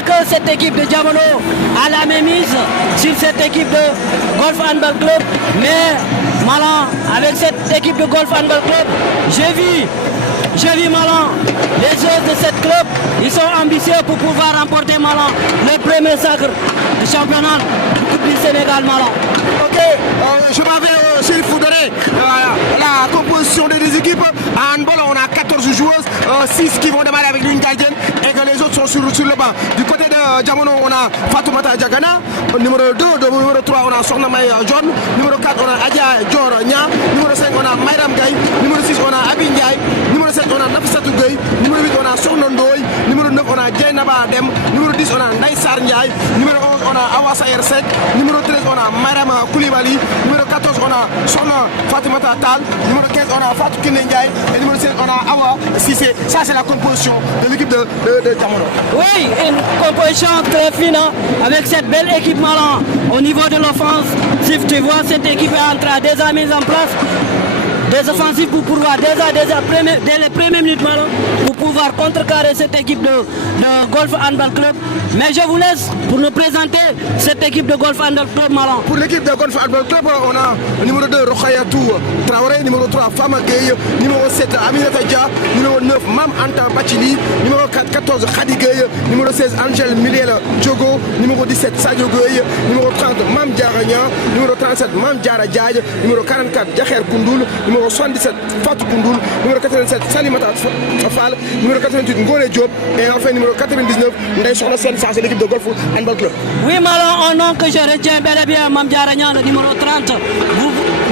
vrai que cette équipe de Diamono a la même mise sur cette équipe de Golf Handball Club, mais Malan, avec cette équipe de Golf Handball Club, j'ai vu Malan, les joueurs de cette club, ils sont ambitieux pour pouvoir remporter Malan, le premier sacre du championnat du Coupe du Sénégal Malan. Ok, je m'avais aussi vous donner la composition des deux équipes. En handball, on a 14 joueuses, 6 qui vont démarrer avec une gardienne et que les autres sont sur le banc. Du côté de Diamono, on a Fatoumata Diagana. Numéro 2, numéro 3, on a Sornamay John. Numéro 4, on a Adia Dior Nya. Numéro 5, on a Mayram Gaye. Numéro 6, on a Abin Ndiaye. Numéro 7, on a Nafissatou Gueye. Numéro 8, on a Sornondoy. Numéro 9, on a Djaynaba Dem. Numéro 10, on a Naïsar Ndiaye. Numéro 11, on a Awa Sayer Sek. Numéro 13, on a Mayram Koulibaly. Numéro 14, on a Sorna Fatimata Tal. Numéro 15, on a Fatou Kine Ndiaye. Et numéro 16, on a Awa Sissé. Ça, c'est la composition de l'équipe de Diamono. Oui, une composition très fine hein, avec cette belle équipe Malan. Au niveau de l'offense, si tu vois, cette équipe est en train déjà mise en place des offensives pour pouvoir dès les premières minutes Malan, pour pouvoir contrecarrer cette équipe de Golf Handball Club. Mais je vous laisse pour nous présenter cette équipe de Golf Handball Club Malan. Pour l'équipe de Golf Handball Club, on a le numéro 2 Rokhayatou Traoré, numéro 3 Fama Gueye, numéro 7 Aminata Dia, numéro 9 Mam Anta Bachili, numéro 14 Khadi Gueye, numéro 16 Angel Miliel Diogo, numéro 17 Sadio Gueye, numéro 30 Mam Diaragna, numéro 37 Mam Diara Diaye, numéro 44 Djakher Koundoul, numéro 77 Fatou Koundoul, numéro 87 Salimata Fall, numéro 88 Ngole Diop et enfin numéro 99 Ndeye Sokhna Sène, ça c'est l'équipe de Golf Handball Club. Oui Malan, un nom que je retiens bel et bien, Mam Diaragna, le numéro 30.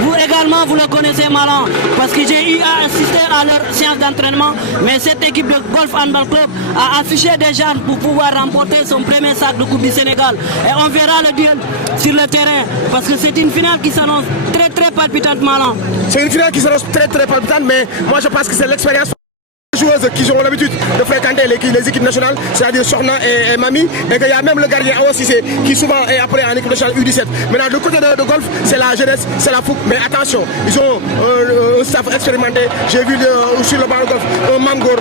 Vous également, vous le connaissez Malan, parce que j'ai eu à assister à leur séance d'entraînement, mais cette équipe de Golf Handball Club a affiché des gens pour pouvoir remporter son premier sac de Coupe du Sénégal. Et on verra le duel sur le terrain, parce que c'est une finale qui s'annonce très très palpitante Malan. C'est une finale qui s'annonce très très palpitante, mais moi je pense que c'est l'expérience joueuses qui ont l'habitude de fréquenter les équipes nationales, c'est-à-dire Sorna et Mami, et qu'il y a même le gardien Awa Sissé qui souvent est appelé en équipe nationale U17. Maintenant, du côté de golf, c'est la jeunesse, c'est la fougue, mais attention, ils ont un staff expérimenté. J'ai vu sur le banc de golf un Mangor,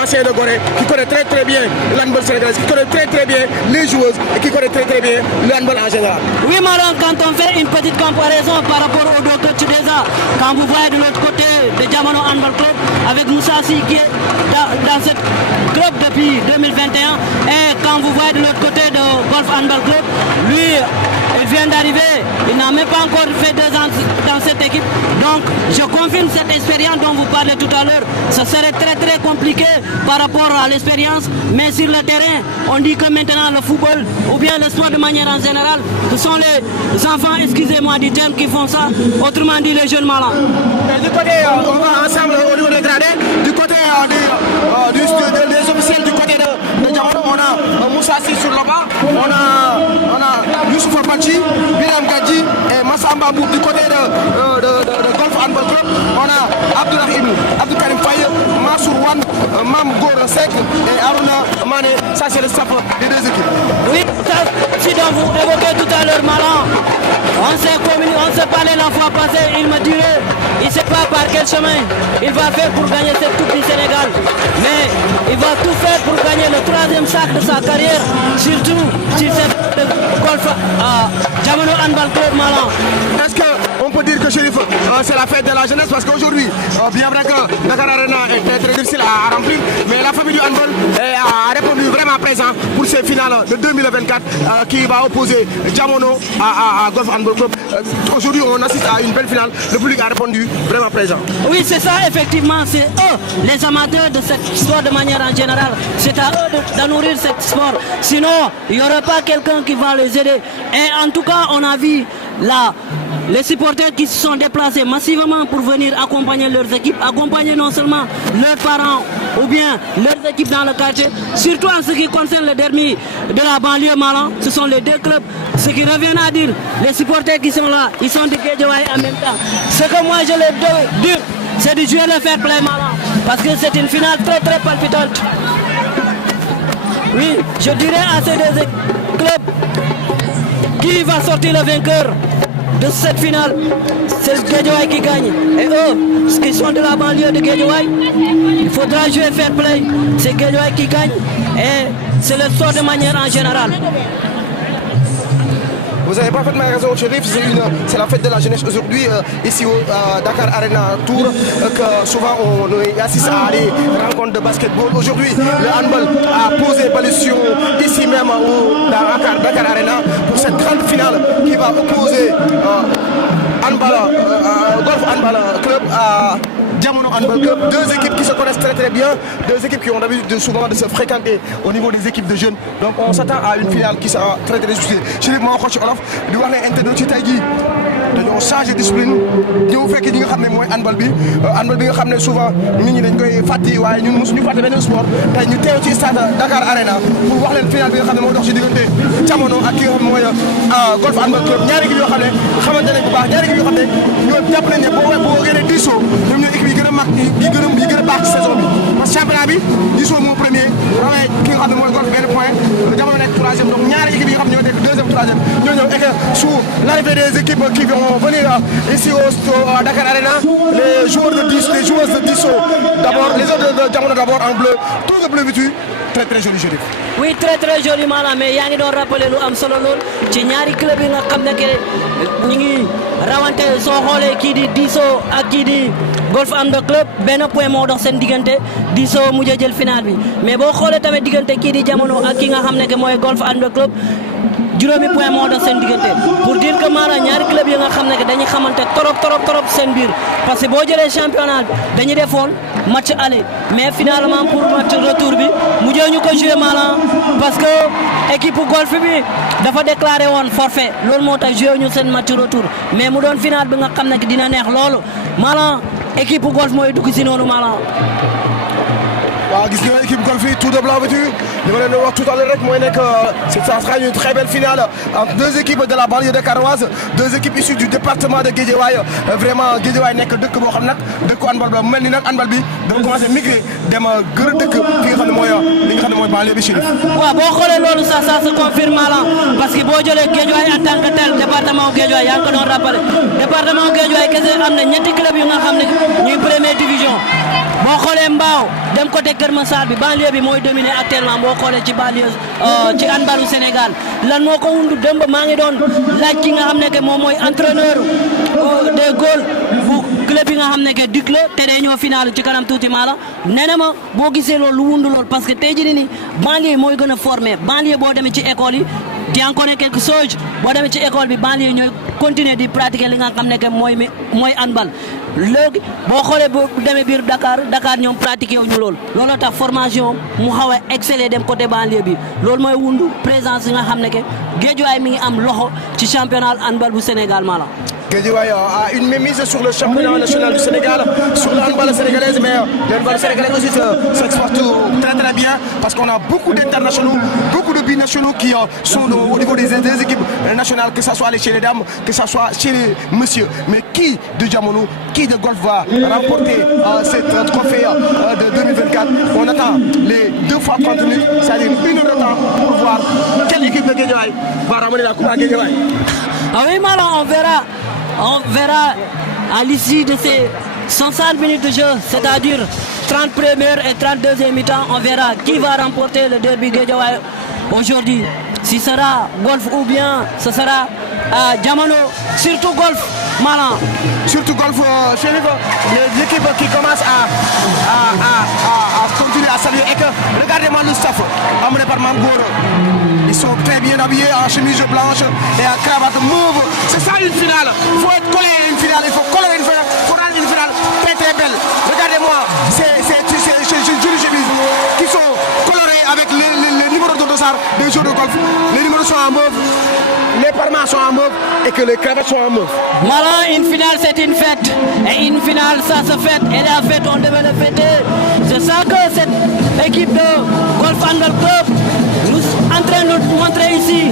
ancien de Gorée, qui connaît très très bien l'handball sénégalais, qui connaît très très bien les joueuses et qui connaît très très bien le handball en général. Oui, Malan, quand on fait une petite comparaison par rapport au docteur Tudeza, quand vous voyez de l'autre côté de Diamono Handball Club avec Moussassi qui est dans ce club depuis 2021 et quand vous voyez de l'autre côté de Golf Handball Club, lui il vient d'arriver, il n'a même pas encore fait 2 ans dans cette équipe, donc je confirme cette expérience dont vous parlez tout à l'heure. Ce serait très très compliqué par rapport à l'expérience, mais sur le terrain on dit que maintenant le football ou bien le sport de manière en général, ce sont les enfants, excusez-moi du terme, qui font ça, autrement dit les jeunes malins. Du côté, on va ensemble au niveau des gradés, du côté des officiels, du côté de Diamono, on a Moussa Sy sur le banc, on a Youssouf Apachi, Biram Gadji et Massamba Boub. Du côté de Golf Handball Club, on a Abdourahim, Abdou Karim Faye, Mansour Wan, Mam Gor Sek et Aruna Mane. Ça c'est le staff des deux équipes. Oui, si donc vous évoquez tout à l'heure Malan, on s'est parlé la fois passée, il me dirait, il ne sait pas par quel chemin il va faire pour gagner cette Coupe du Sénégal, mais il va tout faire pour gagner le 3e sac de sa carrière, surtout sur cette golf Diamono Handball Club Malan. Est-ce qu'on peut dire que Chérif, c'est la fête de la jeunesse, parce qu'aujourd'hui, bien vrai que Dakar Arena est très difficile à remplir, mais la famille du handball a répondu vraiment présent pour ces finales de 2024 qui va opposer Diamono à Golf Handball Club. Aujourd'hui, on assiste à une belle finale, le public a répondu vraiment présent. Oui, c'est ça, effectivement, c'est eux, les amateurs de ce sport de manière en général, c'est à eux de nourrir ce sport, sinon il n'y aura pas quelqu'un qui va les aider. Et en tout cas, on a vu là les supporters qui se sont déplacés massivement pour venir accompagner leurs équipes, accompagner non seulement leurs parents ou bien leurs équipes dans le quartier, surtout en ce qui concerne le derby de la banlieue Malan, ce sont les deux clubs. Ce qui revient à dire, les supporters qui sont là, ils sont du Guédiawaye en même temps. Ce que moi je les dis, c'est de jouer le fair play Malan, parce que c'est une finale très très palpitante. Oui, je dirais à ces deux clubs, qui va sortir le vainqueur de cette finale, c'est le Guédiawaye qui gagne. Et eux, ceux qui sont de la banlieue de Guédiawaye, il faudra jouer fair play. C'est Guédiawaye qui gagne. Et c'est le sport de manière en général. Vous avez parfaitement raison, Chérif. C'est la fête de la jeunesse aujourd'hui, ici au Dakar Arena Tour, que souvent on assiste à des rencontres de basketball. Aujourd'hui, le handball a posé ballution ici même au Dakar Arena pour cette grande finale qui va opposer Golf Handball Club à Diamono Handball Club, deux équipes qui se connaissent très bien, deux équipes qui ont l'habitude souvent de se fréquenter au niveau des équipes de jeunes. Donc on s'attend à une finale qui sera très difficile. Chérif moo xool ci olof di wax ne internet ci tey jii dañoo changé discipline ñëw fekk ñi nga xam ne mooy handball bi nga xam ne souvent nit ñi dañ koy fàtti waaye ñun mosuñu fàtte benn sport tey ñu teew ci stade Dakar Arena pour wax leen finale bi nga xam ne moo dox ci diggante Diamono ak ki nga xam ne mooy Golf Handball Club ñaari équipe yoo xam ne xamante nañ bu baax ñaari équipe yoo xam ne ñoo jàpp nañ ne boo gënee diisoo ñoom ñooy équipe yi gën a mag yi gën a baax ci saison bi parce que championnat bi diisoo moo premier rawee ki nga xam ne mooy Golf benn point Diamono nekk troisième donc ñaari équipe yi nga xam ne ñoo nekk deuxième troisième ñoo ñëw et que sous l'arrivée des équipes qui vont venir ici au Dakar Arena les joueuses de diisoo d'abord les autres de Diamono d'abord en bleu tout le bleu vêtu très joli Chérif. Oui, très joli maanaam mais yaa ngi doon rappeler lu am solo lool ci ñaari club yi nga xam ne que ñu ngi rawante soo xoolee kii di diisoo ak kii di Golf Handball Club benn point moo dox seen diggante diisoo mujj a jël final bi mais boo xoolee tamit diggante kii di Diamono ak ki nga xam ne que mooy Golf Handball Club juróomi point moo dox seen diggante pour dire que maanaam ñaari club yi nga xam ne que dañuy xamante trop seen biir parce que boo jëlee championnat dañuy defoon match aller mais finalement pour match retour bi mujjee ñu ko joué maanaam parce que équipe golf bi dafa déclaré woon forfait loolu moo tax joué ñu seen match retour mais mu doon final bi nga xam ne que dina neex loolu maanaam équipe golf mooy dugg si noonu maanaam. waaw gis nga équipe golf yi tout de blanc vêtu li ma leen wax tout à l'heure rek mooy nekk ça sera une très belle finale entre deux équipes de la banlieue dakaroise deux équipes issues du département de Guédiawaye vraiment Guédiawaye nekk dëkk boo xam nag dëkku handball ba mu mel ni nag handball bi dafa commencé migrer dem gën a dëkk fi nga xam ne mooy li nga xam ne mooy banlieue bi Chérif. waaw boo xoolee loolu ça se confirme la parce que boo jëlee Guédiawaye en tant que tel département Guédiawaye yaa ngi ko doon rappelé département Guédiawaye kese am na ñetti club yu nga xam ne ñuy première division boo xoolee Mbao dem côté Kër Massar bi banlieue bi mooy dominé actuellement boo xoolee ci banlieue ci handballu Sénégal lan moo ko wundu démb maa ngi doon laaj ki nga xam ne que moom mooy entraîneur des Gaules bu club yi nga xam ne que Duc la te day ñëw final ci kanam tuuti maa la nee na ma boo gisee loolu lu wundu lool parce que tey jii nii banlieue mooy gën a formé banlieue boo demee ci école yi tu en connais quelque chose boo demee ci école bi banlieue ñooy continuer di pratiquer li nga xam ne que mooy handball léegi boo xoolee boo demee biir Dakar ñoom pratiqué wu ñu loolu tax formation mu xaw a exceller dem côté banlieue bi loolu mooy wundu présence yi nga xam ne que Guédiawaye mi ngi am loxo ci championnat handball bu Sénégal mala Guédiawaye a une mainmise sur le championnat national du Sénégal, sur le handball sénégalais, mais le handball sénégalais aussi s'exporte très bien parce qu'on a beaucoup d'internationaux, beaucoup de binationaux qui sont au niveau des équipes nationales, que ce soit chez les dames, que ce soit chez les messieurs. Mais qui de Diamono, qui de golf va remporter cette trophée de 2024? On attend les 2 fois 30 minutes, c'est-à-dire 1 heure de temps pour voir quelle équipe de Guédiawaye va ramener la coupe à Guédiawaye. Ah oui, Malin, on verra à l'issue de ces 60 minutes de jeu, c'est-à-dire 30 premières et 32e mi-temps, on verra qui va remporter le derby Guédiawaye aujourd'hui. Si ce sera golf ou bien ce sera Diamono, surtout golf, Malin. Surtout golf, Chérif, les équipes qui commencent à continuer à saluer. Et que regardez-moi le staff amené par Mangoro. Ils sont très bien habillés en chemise blanche et en cravate mauve. C'est ça une finale. Il faut être collé à une finale. Il faut coller une finale. Il faut rendre une finale très très belle. Regardez-moi, c'est jolies chemises qui sont colorées avec les numéros de dossard des joueurs de golf. Les numéros sont en mauve, les parements sont en mauve et que les cravates sont en mauve. Voilà, une finale c'est une fête. Et une finale ça se fête. Et la fête on devait le fêter. C'est ça que cette équipe de Golf Handball Club nous est en train de nous montrer ici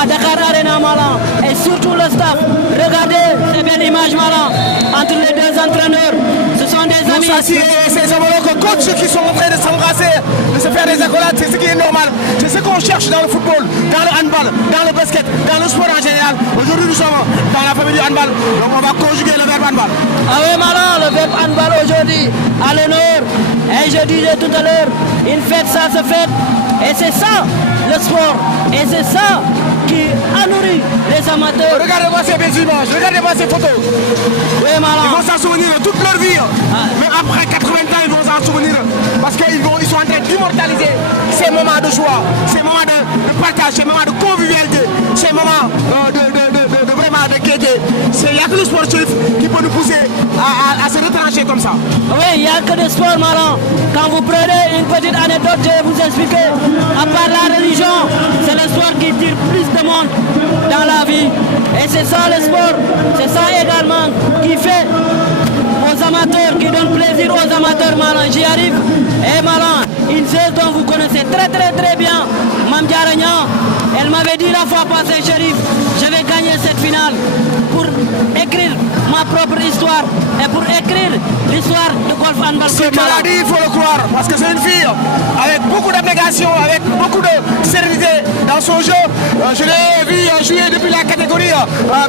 à Dakar Arena Malan. Et surtout le staff. Regardez ces belles images Malan entre les deux entraîneurs. Ce sont des amis. Et ces homologues coachs qui sont en train de s'embrasser, de se faire des accolades, c'est ce qui est normal. C'est ce qu'on cherche dans le football, dans le handball, dans le basket, dans le sport en général. Aujourd'hui nous sommes dans la famille du handball, donc on va conjuguer le verbe handball. Ah oui Malan, le verbe handball aujourd'hui à l'honneur. Et je disais tout à l'heure, une fête ça se fête. Et c'est ça le sport. Et c'est ça qui a nourri les amateurs. Regardez-moi ces belles images, regardez-moi ces photos. Oui, Ils vont s'en souvenir toute leur vie. Même après 80 ans, ils vont s'en souvenir. Parce qu'ils sont en train d'immortaliser ces moments de joie, ces moments de partage, ces moments de convivialité, ces moments de vraiment de gaieté. Il n'y a que le sportif qui peut nous pousser à se retrancher comme ça. Oui, il n'y a que des sports marrants. Quand vous prenez une petite anecdote, je vais vous expliquer. À part la religion, c'est le sport qui tire plus de monde dans la vie. Et c'est ça le sport. C'est ça également qui fait aux amateurs, qui donne plaisir aux amateurs marrants. J'y arrive. Et marrant, une chose dont vous connaissez très bien, Mame Diarra Niang. Elle m'avait dit la fois passée, Chérif, je vais gagner cette finale pour écrire ma propre histoire et pour écrire l'histoire de Golf Handball Club. Ce qu'elle a dit, il faut le croire, parce que c'est une fille avec beaucoup d'abnégation, avec beaucoup de sérénité dans son jeu. Je l'ai vu jouer depuis la catégorie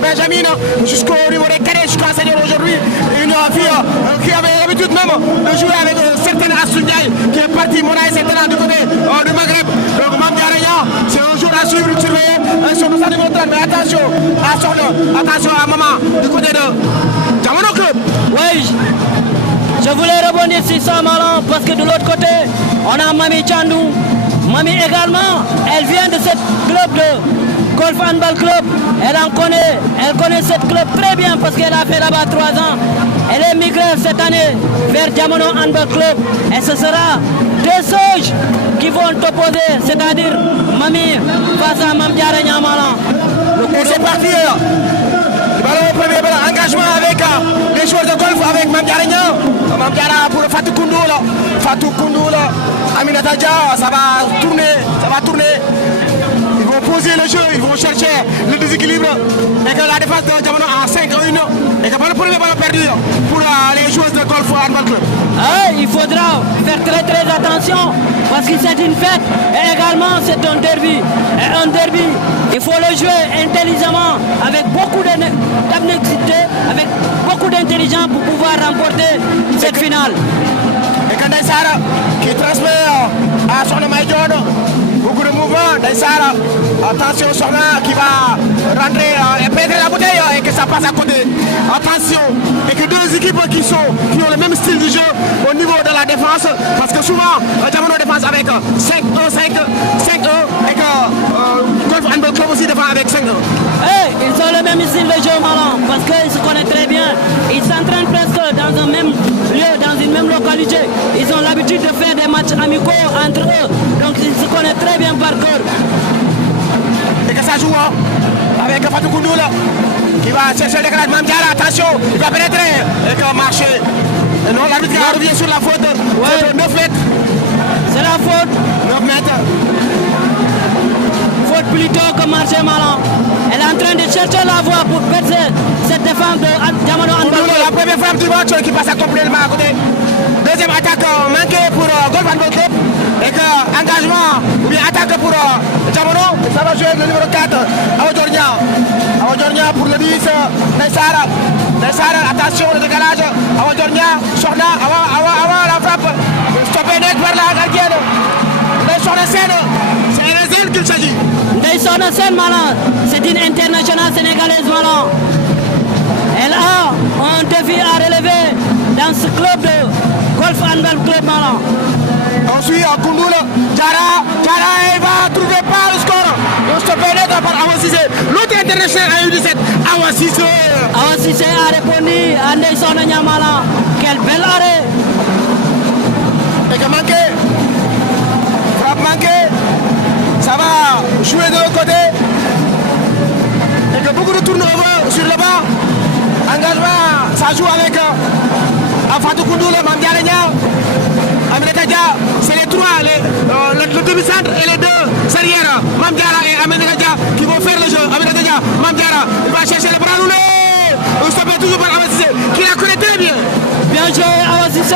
Benjamin jusqu'au niveau des cadets, jusqu'à senior aujourd'hui. Une fille qui avait l'habitude même de jouer avec certaines Assundiaï, qui est partie Monaï Séténa du côté du Maghreb. Donc Mame Diarra Niang, c'est un jour à suivre, surveiller sur nous animateurs, mais attention à Sokhna, attention à maman du côté de Jamono Club. Oui, je voulais rebondir sur ça, Marlon, parce que de l'autre côté, on a Mami Tchandou. Mami également, elle vient de cette club de Golf Handball Club. Elle connaît cette club très bien parce qu'elle a fait là-bas 3 ans. Elle est migrée cette année vers Jamono Handball Club. Et ce sera 2 sauges qui vont t'opposer, c'est-à-dire Mami face à Mame Diarra Niang, Marlon. Et c'est parti. Le ballon au premier ballon, engagement avec les joueurs de golf avec Mame Diarra Niang. Mame Diarra pour Fatou Koundoula. Fatou Koundoula, Aminata Dia, ça va tourner. Ils vont poser le jeu, ils vont chercher le déséquilibre. Et que la défense de Jamono en 5-1. Et que le premier ballon perdu pour les joueurs de Golf Handball Club. Il faudra faire très attention parce que c'est une fête et également c'est un derby. Et un derby, il faut le jouer intelligemment avec beaucoup d'abnégité, avec beaucoup d'intelligence pour pouvoir remporter cette finale. Et quand Daïsara qui transmet à Sokhna Maïdione, beaucoup de mouvements, Daïsara, attention Sokhna qui va rentrer et pénétrer la bouteille et que ça passe à côté. Attention, et que 2 équipes qui ont le même style de jeu au niveau de la défense, parce que souvent Jamono défense avec 5-1, 5-1 et que Golf Handball Club aussi défend avec 5-1. Ils ont le même style de jeu, Marlon, parce qu'ils se connaissent très bien. Ils s'entraînent presque dans un même lieu, dans une même localité. Ils ont l'habitude de faire des matchs amicaux entre eux, donc ils se connaissent très bien par cœur. Et que ça joue avec Fatou Koundoula qui va chercher le décalage. Mame Diarra, attention, il va pénétrer et que marcher. Et non, l'arbitre revient sur la faute. Ouais. 9 mètres. C'est la faute. 9 mètres. Faute plutôt que marcher, Marlon. Elle est en train de chercher la voie pour percer cette défense de Jamono Handball Club. La première frappe du match qui passe complètement à côté. Deuxième attaque manquée pour Golf Handball Club. Et que engagement ou bien attaque pour Jamono. Ça va jouer le numéro 4, Awador Niang. Awador Niang pour le 10, Daïsara. Daïsara, attention le décalage. Awador Niang, Sokhna, avant la frappe. Stoppé net par la gardienne. Sokhna Sène, c'est les ailes qu'il s'agit. Sokhna Sène, Marlon, c'est une internationale sénégalaise, Marlon. Elle a un défi à relever dans ce club de Golf Handball Club, Marlon. On suit à Koundoula, Diarra, il va trouver pas le score. On stoppé net par Awa Cissé. L'autre international a eu 17, Awa Cissé. Awa Cissé a répondu à Sokhna Niang, Marlon. Quel bel arrêt. Et que manqué, frappe manquée, ça va jouer de l'autre côté. Et que beaucoup de turnover sur le banc. Engagement, ça joue avec Fatou Koundoula, Mame Diarra Niang, Aminata Dia. C'est les 3, le demi-centre et les 2 arrières, Mame Diarra et Aminata Dia, qui vont faire le jeu. Aminata Dia, Mame Diarra, il va chercher le bras roulé. Il stoppé toujours par Awa Cissé, qui la connaît très bien. Bien joué, Awa Cissé.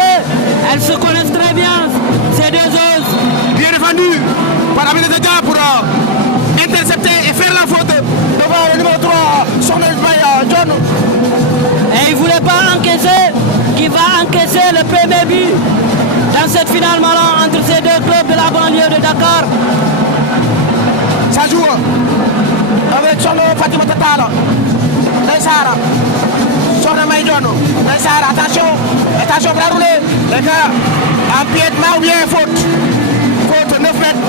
Elles se connaissent très bien, ces 2 os. Bien défendu par Aminata Dia pour intercepter et faire la faute devant le numéro 3, Sokhna John. Et il ne voulait pas encaisser, qui va encaisser le premier but dans cette finale malin entre ces deux clubs de la banlieue de Dakar. Ça joue avec son Fatima Tatala. Daïsara. Son Maïdjono. Daïsara, attention, pour la rouler. Les gars, empiètement ou bien faute. Faute, 9 mètres.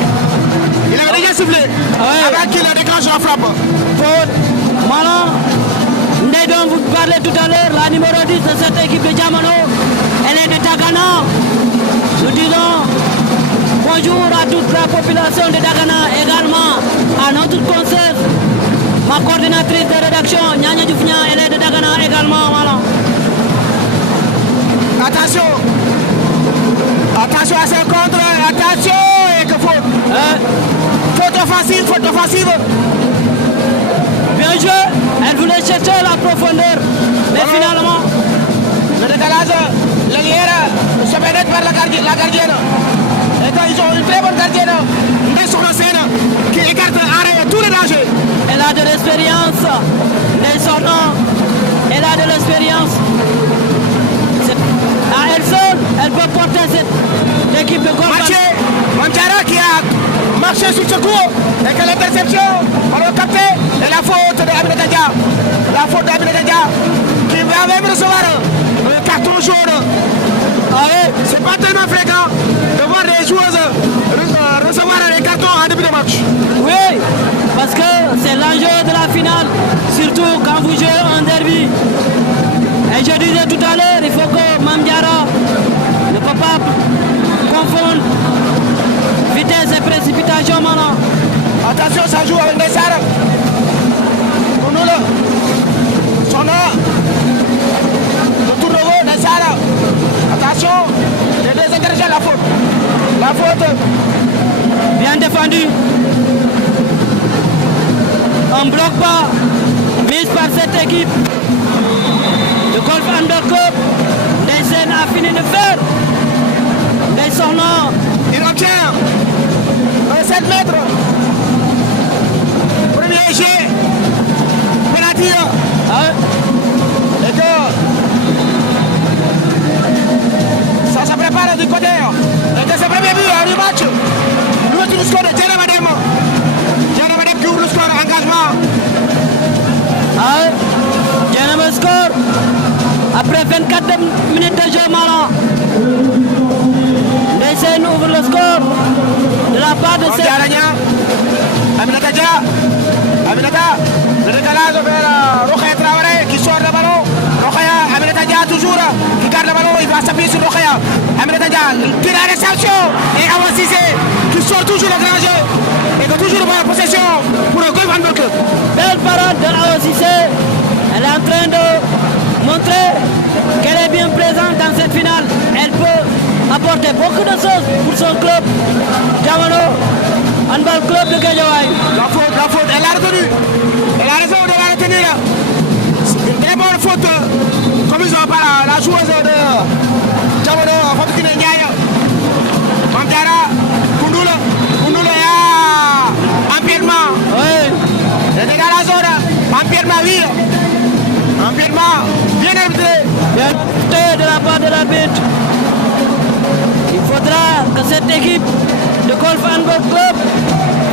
Il avait déjà sifflé. Avant qu'il a déclenché la frappe. Faute, malin. Ndai vous parlez tout à l'heure, la numéro 10 de cette équipe de Diamano, elle est de Dagana. Nous disons bonjour à toute la population de Dagana, également à notre conseil, ma coordinatrice de rédaction, Nyanya Djoufnia, elle est de Dagana également. Voilà. Attention à ce contre, attention et que faute. Faute offensive. Bien joué, elle voulait chercher la profondeur, mais finalement, le décalage, l'allière se pénètre par la gardienne. Et quand ils ont une très bonne gardienne, mais sur la scène, qui écarte arrête tous les dangers. Elle a de l'expérience, les sortants, elle a de l'expérience. À elle seule, elle peut porter cette équipe de golf. Manchara qui a marché sur ce coup, et que l'interception, on l'a capté, et la faute d'Aminata Dia. La faute d'Aminata Dia, qui va même recevoir un carton jaune. C'est pas tellement fréquent de voir des joueuses recevoir des cartons en début de match. Oui, parce que c'est l'enjeu de la finale, surtout quand vous jouez en derby. Et je disais tout à l'heure, il faut que Mamdiara ne peut pas confondre vitesse et précipitation maintenant. Attention, ça joue avec Nessara. Sona. Le tour de haut, Nessara. Attention, les deux interjections, la faute. La faute. Bien défendu. On ne bloque pas. Mise par cette équipe. Le Golf Handball Club. Desen a fini de faire. Des sornants. Il obtient 7 mètres. Premier jet. Penalty. Et que ça se prépare du côté. Et que c'est le premier but du match. L'ouverture du score de Diana Madem. Diana Madem qui ouvre le score, engagement. Diana score. Après 24 minutes de jeu malin. Desen ouvre le score de la part de cette... Aminata Dia. Aminata, le décalage vers Rokhaya Traoré qui sort le ballon. Rokhaya, Aminata Dia toujours qui garde le ballon, il va s'appuyer sur Rokhaya. Aminata Dia, tire à réception et Awa Cissé qui sort toujours le grand jeu et qui toujours la possession pour le Golf Handball Club. Belle parade de Awa Cissé. Elle est en train de montrer qu'elle est bien présente dans cette finale. Elle peut apporter beaucoup de choses pour son club. Diamano Handball Club de Guédiawaye. La faute, elle a retenu. Elle a raison de la retenir. C'est une très bonne faute. Comme ils ont pas la joueuse de Diamano, Fatou Ndiaye. Mamdiara, Koundoula, empiètement. Oui. C'est dans la zone. Empiètement, oui. Empiètement, bien arbitré. Bien arbitré de la part de l'arbitre. Il faudra que cette équipe de Golf Handball Club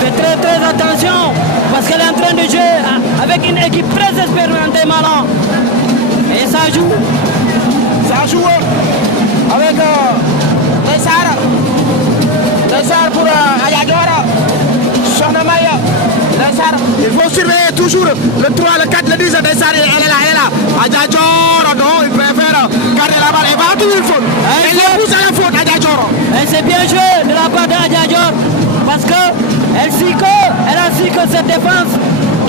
fait très attention parce qu'elle est en train de jouer avec une équipe très expérimentée malin. Et ça joue. Ça joue avec Nessar pour Ayadora, Sonamaya. Il faut surveiller toujours le 3, le 4, le 10 de Nessar. Elle est là. Ayadora, non, il préfère garder la balle. Elle va tout il faut. Elle est pousse à la faute, Ayadora. Et c'est bien joué de la part d'Ayadora parce qu'elle a su que cette défense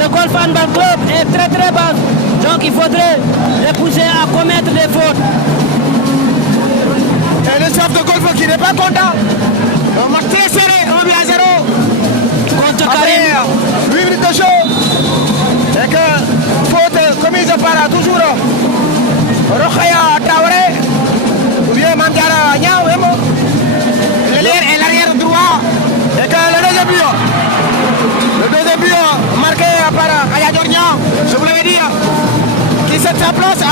de Golf Handball Club est très basse. Donc il faudrait les pousser à commettre des fautes. Et le chef de golf qui n'est pas content. Un match très serré, 1-0. Contre Karim. 8 minutes de jeu. Et que faute commise par toujours Rokhaya Traoré. Ou bien Mamdiara Niao. Et l'arrière droit. Et que le deuxième but marqué par Ayador Niao. Je vous l'avais dit. Qui cède sa place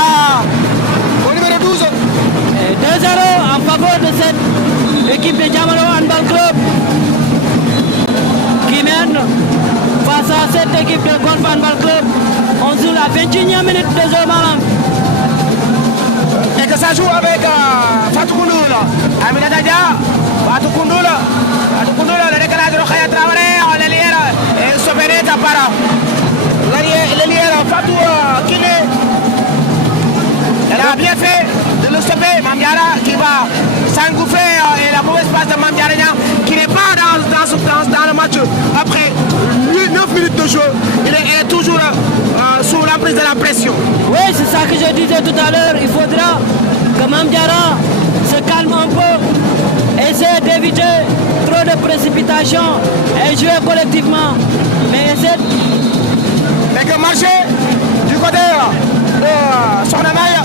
au numéro 12. 2-0 en faveur de cette l'équipe de Diamano Handball Club qui mène face à cette équipe de Golf Handball Club. On joue la 21e minute de jeu malam. Et que ça joue avec Fatou Koundoula. Aminata Dia, Fatou Koundoula, le décalage de Rokhaya Traoré, l'allière et Soberet Apara. L'allière Fatou Kiné. Elle a bien fait de le stopper, Mamdiara qui va s'engouffrer et la mauvaise passe de Mamdiara qui n'est pas dans le match. Après 9 minutes de jeu, elle est toujours sous l'emprise de la pression. Oui, c'est ça que je disais tout à l'heure. Il faudra que Mamdiara se calme un peu, essaie d'éviter trop de précipitations et jouer collectivement. Mais que marcher du côté de Sornamaï,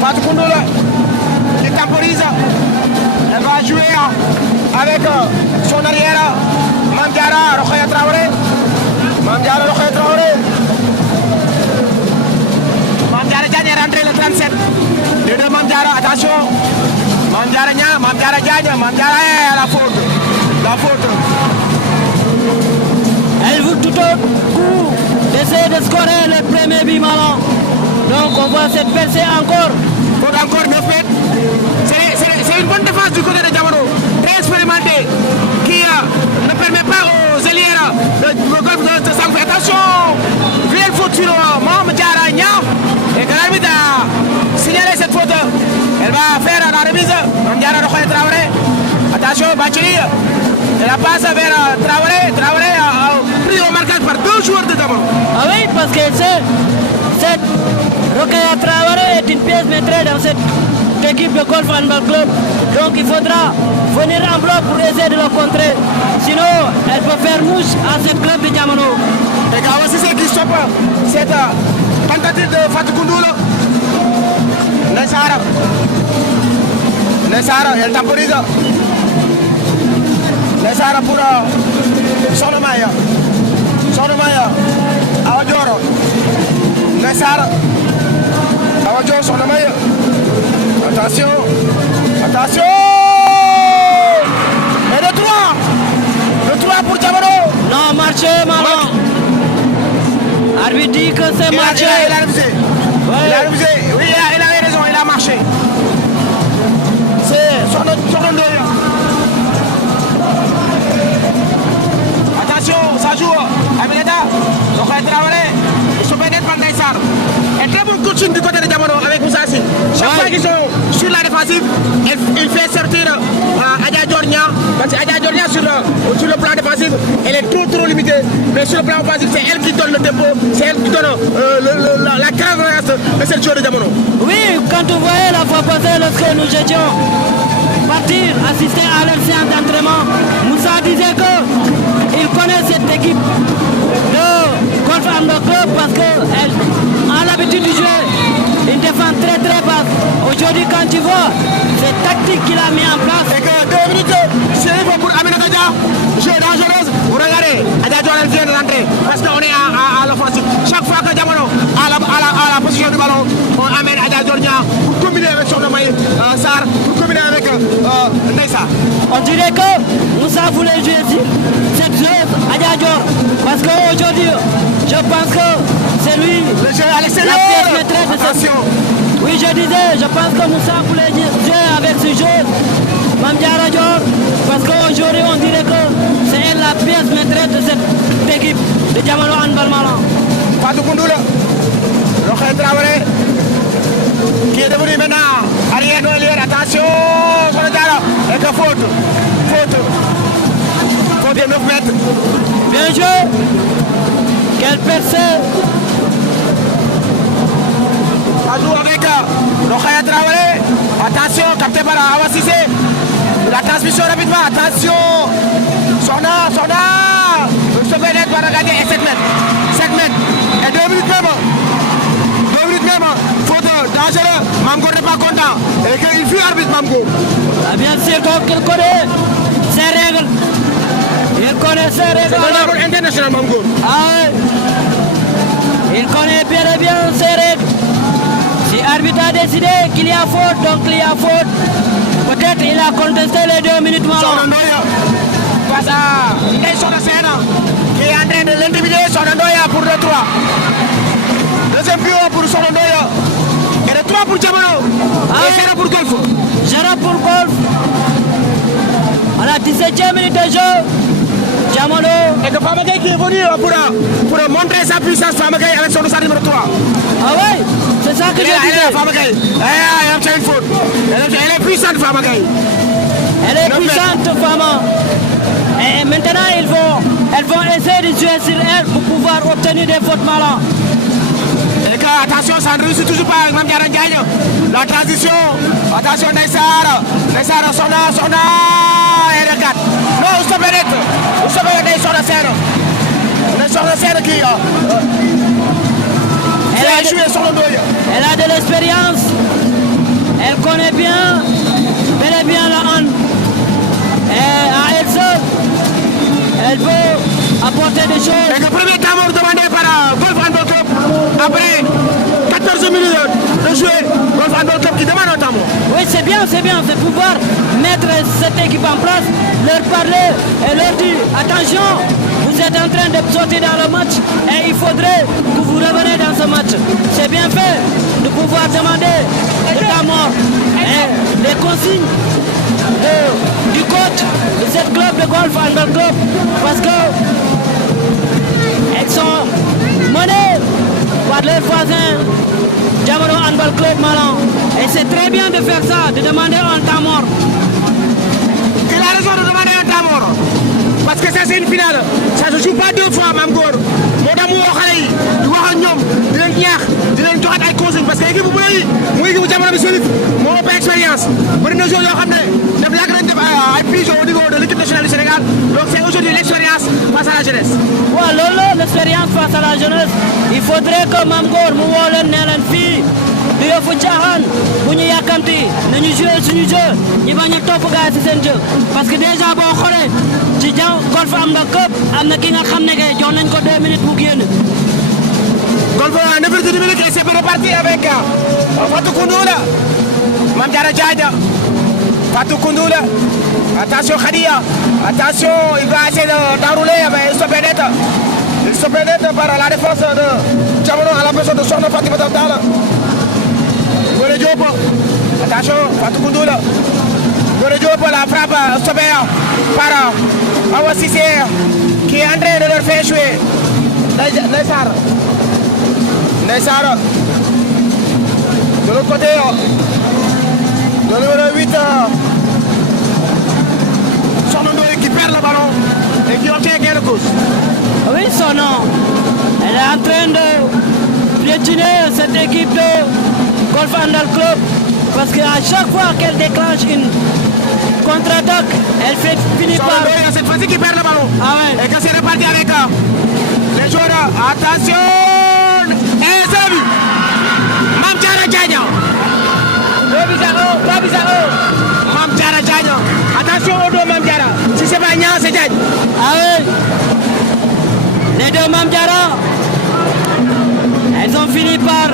Fatou Koundoula qui temporise. Elle va jouer avec son arrière, Mamdiara Rokhaya Traoré. Mamdiara Rokhaya Traoré. Mamdiara Diagne est rentré le 37. Les deux Mamdiara, attention. Mamdiara Nia, Mamdiara Diagne, Mamdiara est à la faute. La faute. Elle veut tout au coup d'essayer de scorer le premier but malin. Donc on voit cette percée encore. Faute encore 9 mètres. C'est une bonne défense du côté de Diamano. Très expérimenté. Qui ne permet pas aux ailiers de golf de s'enfuir. Attention. Réelle faute sur Mamdiara Nia. Et que l'arbitre a signalé cette faute. Elle va faire la remise. Mamdiara Rokhaya Traoré. Attention, Bacheli. Et la passe vers Traoré. Traoré a pris au marquage par deux joueurs de Diamano. Ah oui, parce que cette Rokhaya Traoré est une pièce maîtresse dans cette équipe de Golf Handball Club. Donc il faudra venir en bloc pour essayer de le contrer. Sinon, elle peut faire mouche à cette club de Diamano. Et quand aussi c'est qui stoppe cette tentative de Fatou Koundoula. Nessara, elle temporise. Nessara pour Sornamaï. Sornamaï, Awadjoro. Nessara, Awadjoro, Sornamaï. Attention, attention. Et le 3 pour Diamano. Non, marché, maman. Arbitre dit que c'est marché. Il a refusé. Ouais. Il a refusé. Oui, il avait raison, il a marché. C'est sur notre dos. Attention, ça joue. Aminata, Rokhaya Traoré, ils sont pénètrés par Naïsar. Et très bon coaching du côté de Diamano avec Moussassi. Chaque fois qu'ils sont sur la défensive, il fait sortir Adja Diornia. Parce que Adja Diornia sur le plan défensif, elle est trop limitée. Mais sur le plan offensif, c'est elle qui donne le tempo, c'est elle qui donne la clairvoyance de cette joueur de Diamano. Oui, quand vous voyez la fois passée, lorsque nous étions partir assister à leur séance d'entraînement, Moussa disait qu'il connaît cette équipe de Golf Handball Club parce qu'elle a l'habitude de jouer une défense très basse. Aujourd'hui, quand tu vois cette tactique qu'il a mis en place. Et que 2 minutes, c'est pour Aminata Dia, jeu dangereuse. Vous regardez, Adja Diornia vient de rentrer parce qu'on est à l'offensive. Chaque fois que Diamano a la position du ballon, on amène Adja Diornia pour combiner avec son Sornamaï Sarr, pour combiner avec Ndeissa. On dirait que Moussa voulait jouer cette joueuse Adja Dior parce qu'aujourd'hui, je pense que c'est lui le jeu à l'extérieur. La pièce maîtresse de cette... Oui, je disais, je pense que Moussa voulait jouer avec ce jeu Mamdiara Dior parce qu'aujourd'hui, on dirait que c'est elle la pièce maîtresse de cette équipe de Diamano Handball Malan. Fatou Koundoula, Rokhaya Traoré, qui est devenu maintenant arrière noyeur. Attention, et que faute de 9 mètres. Bien joué. Quelle percée. Ça joue avec Rokhaya Traoré. Attention, capté par Awa Cissé. La transmission rapidement. Attention. Sorna. Se pénètre par regarder et 7 mètres. 7 mètres. Et 2 minutes même. Faute dangereux. Mamgo n'est pas content. Et qu'il fuit arbitre Mamgo. Ah, bien sûr qu'il connaît ses règles. Il connaît ses règles. C'est le international Mamgo. Ah oui. Il connaît bien et bien ses règles. Si l'arbitre a décidé qu'il y a faute, donc il y a faute. Peut-être il a contesté les 2 minutes moins. Face à Nelson Sena qui est en train de l'intimider. Sonandoya pour le 3. Deuxième but pour Sonandoya. Et le 3 pour Diamano. Et 0 pour Golf. 0 pour Golf. À la 17e minute de jeu. Diamano. Et que Famagay qui est venu pour montrer sa puissance. Famagay avec son dossard numéro 3. Ah ouais, c'est ça que je disais. Famagay. Elle a une faute. Elle est puissante, Famagay. Elle est puissante, Fama. Et maintenant, elles vont essayer de jouer sur elle pour pouvoir obtenir des fautes malins. Et que, attention, ça ne réussit toujours pas avec Mamdiara Ndiaye. La transition. Attention, Naissar. Naissar, Sona. Et le 4. Non, stop net. Stop net, Naissar Serre. Naissar Serre qui elle a joué sur le dos. Elle a de l'expérience. Elle connaît bien, bel et bien la hand. Et à elle seule, elle peut apporter des choses. Et le premier temps demandé par Golf Handball Club, après 14 minutes de jouer, Golf Handball Club qui demande un temps. Oui, c'est bien, c'est pouvoir mettre cette équipe en place, leur parler et leur dire attention, vous êtes en train de sortir dans le match et il faudrait que vous reveniez dans ce match. C'est bien fait de pouvoir demander le temps mort et les consignes du coach de cette club de Golf Handball Club parce que elles sont menées par leurs voisins Diamano Handball Club Malan. Et c'est très bien de faire ça, de demander un temps mort. Il a raison de demander un temps mort. Parce que ça c'est une finale. Ça ne se joue pas 2 fois, Mam Gor. Moo tax mu woo xale yi di wax ak ñoom di leen ñaax di leen joxaat ay consignes parce que équipe bu bëri muy équipe bu Diamano bi solide moo ëpp expérience. Bëri na joueurs yoo xam ne daf yàgg nañ def ay pigeons au niveau de l'équipe nationale du Sénégal. Donc c'est aujourd'hui l'expérience face à la jeunesse. waaw loolu l'expérience face à la jeunesse il faudrait que Mam Gor mu woo leen ne leen fii du yëfu caaxaan bu ñu yàkkamti nañu jouer suñu jeu ñu bañ a topp gars yi si seen jeu parce que déjà boo xoolee ci Golf Handball Club am na ki nga xam ne que jox nañ ko 2 minutes mu génn. Golf à 9 minutes et c'est reparti avec Fatou Koundoula. Mamdiara Diagne. Fatou Koundoula. Attention Khadia. Attention, il va essayer d'enrouler mais il se pénètre. Il se pénètre par la défense de Diamano à la personne de Sokhna Fatima Tall. Goré Diop. Attention, Fatou Koundoula. Goré Diop, la frappe stoppée par Awa Cissé qui est en train de leur faire jouer. Naissar. Naissar. De l'autre côté, le numéro 8, Sonandoya qui perd le ballon et qui obtient gain de cause. Oui, son nom. Elle est en train de piétiner cette équipe de Golf Handball Club parce qu'à chaque fois qu'elle déclenche une contre-attaque, elle finit par... Sonandoya, cette fois-ci qui perd le ballon. Ah ouais. Et que c'est reparti avec les joueurs. Attention. Et c'est le but. Mamdiara Diagne. 2-0. Mamdiara Diagne. Attention au dos Mamdiara. Si c'est pas Niang, c'est Diagne. Ah oui. Les deux Mamdiara, elles ont fini par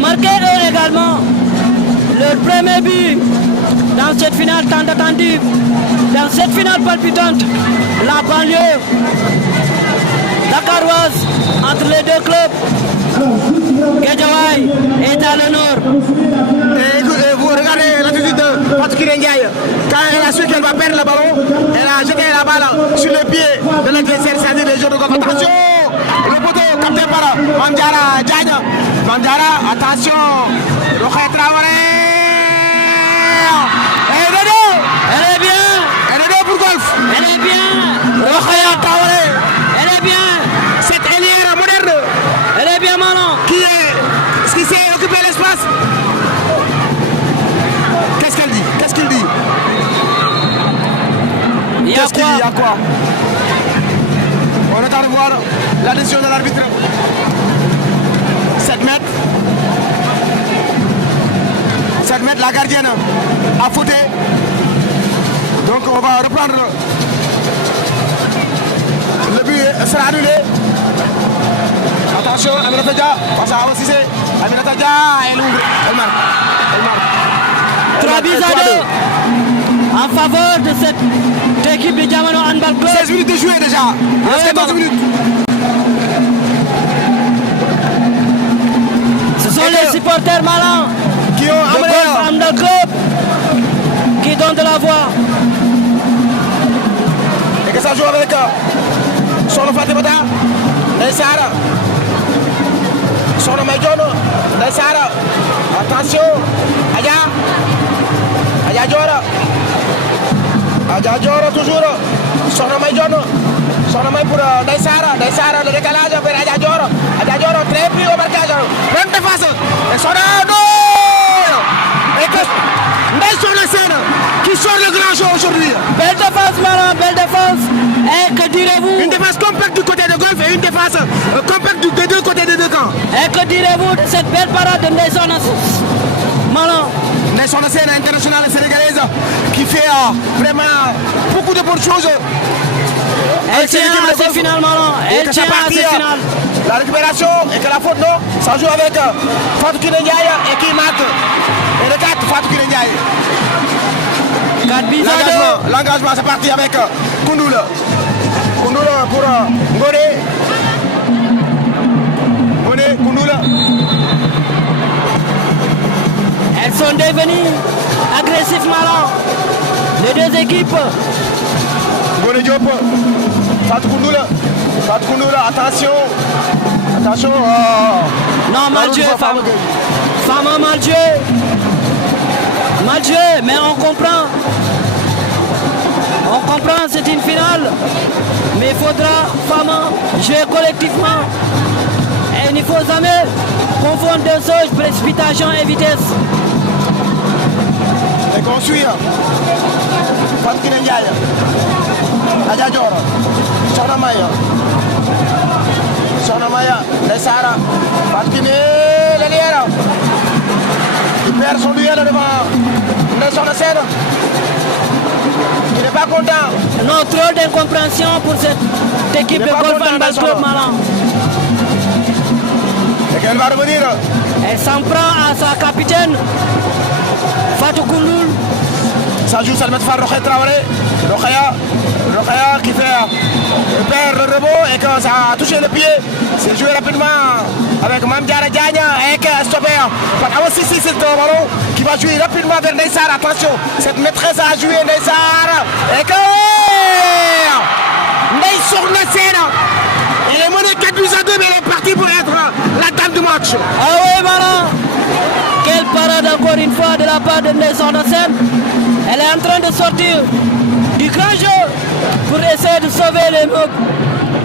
marquer eux également leur premier but dans cette finale tant attendue, dans cette finale palpitante, la banlieue dakaroise entre les deux clubs. Guédiawaye est à l'honneur. Et vous regardez l'attitude de Fatou Ndiaye. Quand elle a su qu'elle va perdre le ballon, elle a jeté la balle sur les pieds de l'adversaire, c'est-à-dire les joueurs de golf. Attention, le poteau capté par Mamdiara Diagne. Mamdiara, attention, Rokhaya Traoré. Et le dos. Elle est bien. Et le dos pour golf. Elle est bien. Rokhaya Traoré. Elle est bien. Cette ailière moderne. Elle est bien Manon. Qui s'est occupé de l'espace. Qu'est-ce qu'elle dit? Qu'est-ce qu'il dit? Il y a quoi? On attend de voir la décision de l'arbitre. 7 mètres. 7 mètres, la gardienne a fauté. Donc on va reprendre. Le but sera annulé. Attention. Attention, Aminata Dia, face à Awa Cissé. Aminata Dia, elle ouvre, elle marque. 3 buts à 2 en faveur de cette équipe de Diamano Handball Club. 16 minutes de jouer déjà. Il reste 14 minutes. Ce sont les supporters malins qui ont de Golf Handball Club qui donnent de la voix. Et que ça joue avec Sono Fatimata, Nessara, Sono Maïdjono, Nessara. Attention, Adja Diora. Adja Diora toujours. Sono Maïdjono. Sono Maï pour Nessara. Nessara, le décalage vers Adja Diora. Adja Diora très plus au marquage. Bonne défense. Et Sono, non. Et que Sono Sena qui sort le grand jeu aujourd'hui. Belle défense, Malan, belle défense. Et que direz-vous? Une défense compacte du côté de Golf et une défense compacte des deux côtés des deux camps. Et que direz-vous de cette belle parade de Nelson Malan? Nelson Sena, internationale sénégalaise, qui fait vraiment beaucoup de bonnes choses. Elle tient à cette finale, Malan. Elle tient à cette finale. La récupération et que la faute, non, ça joue avec Fatou Kiné Ndiaye et qui marque. Et le 4, Fatou Kiné Ndiaye. 4 buts à 2. L'engagement, c'est parti avec Koundoula. Koundoula pour Ngone. Koundoula. Elles sont devenues agressives, Malan. Les deux équipes. Ngone Diop. Fatou Koundoula, attention. Attention. Non, mal joué, Fama. Fama, mal joué. Mal joué, mais on comprend. On comprend, c'est une finale. Mais il faudra, Fama, jouer collectivement. Et il ne faut jamais confondre deux choses, précipitation et vitesse. Et qu'on suit. Fatou Kiné Ndiaye. Adja Diora. Sokhna Maya. Nessara. Fatou Kiné Leliera. Il perd son duel devant Nelson Sena. Il n'est pas content. Non, trop d'incompréhension pour cette équipe de Golf Handball Club Malan. Et qu'elle va revenir. Elle s'en prend à sa capitaine, Fatou Koundoul. Ça joue Salmet Far Rokhaya Traoré. Rokhaya qui perd le rebond et que ça a touché le pied. C'est joué rapidement avec Mamdiara Diagne et que stoppé par Awa Cissé, c'est le ballon qui va jouer rapidement vers Nessara. Attention, cette maîtresse a joué Nessara et que Nelson Sena. Elle est menée 4 buts à 2, mais elle est partie pour être la dame du match. Ah oui, Malan. Quelle parade encore une fois de la part de Nelson Sena. Elle est en train de sortir du grand jeu pour essayer de sauver les meubles.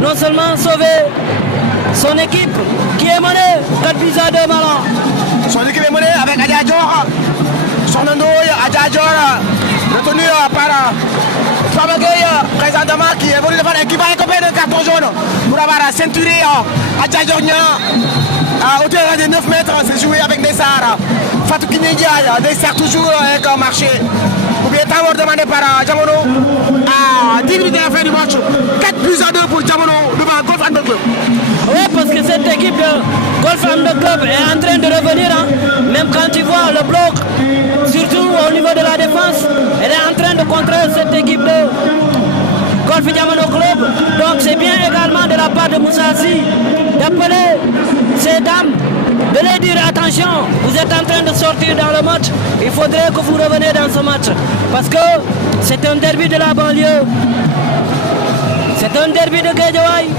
Non seulement sauver son équipe qui est menée 4 buts à 2, Malan. Son équipe est menée avec Adja Diora. Son Ndoye, Adja Diora, retenu par Fama Gueye, présentement qui évolue devant et qui va récupérer un carton jaune pour avoir ceinturé Adja Diora à hauteur de 9 mètres. C'est joué avec Nessara. Fatou Kiné Ndiaye, Nessara toujours avec un marché. Ou bien temps demandé par Diamano à 10 minutes de la fin du match. 4 buts à 2 pour Diamano devant Golf Handball Club. Oui, parce que cette équipe de Golf Handball Club est en train de revenir. Même quand tu vois le bloc, surtout au niveau de la défense, elle est en train de contrer cette équipe de Golf Diamano Club. Donc c'est bien également de la part de Moussassi d'appeler ces dames, de leur dire attention, vous êtes en train de sortir dans le match, il faudrait que vous reveniez dans ce match. Parce que c'est un derby de la banlieue, c'est un derby de Guédiawaye.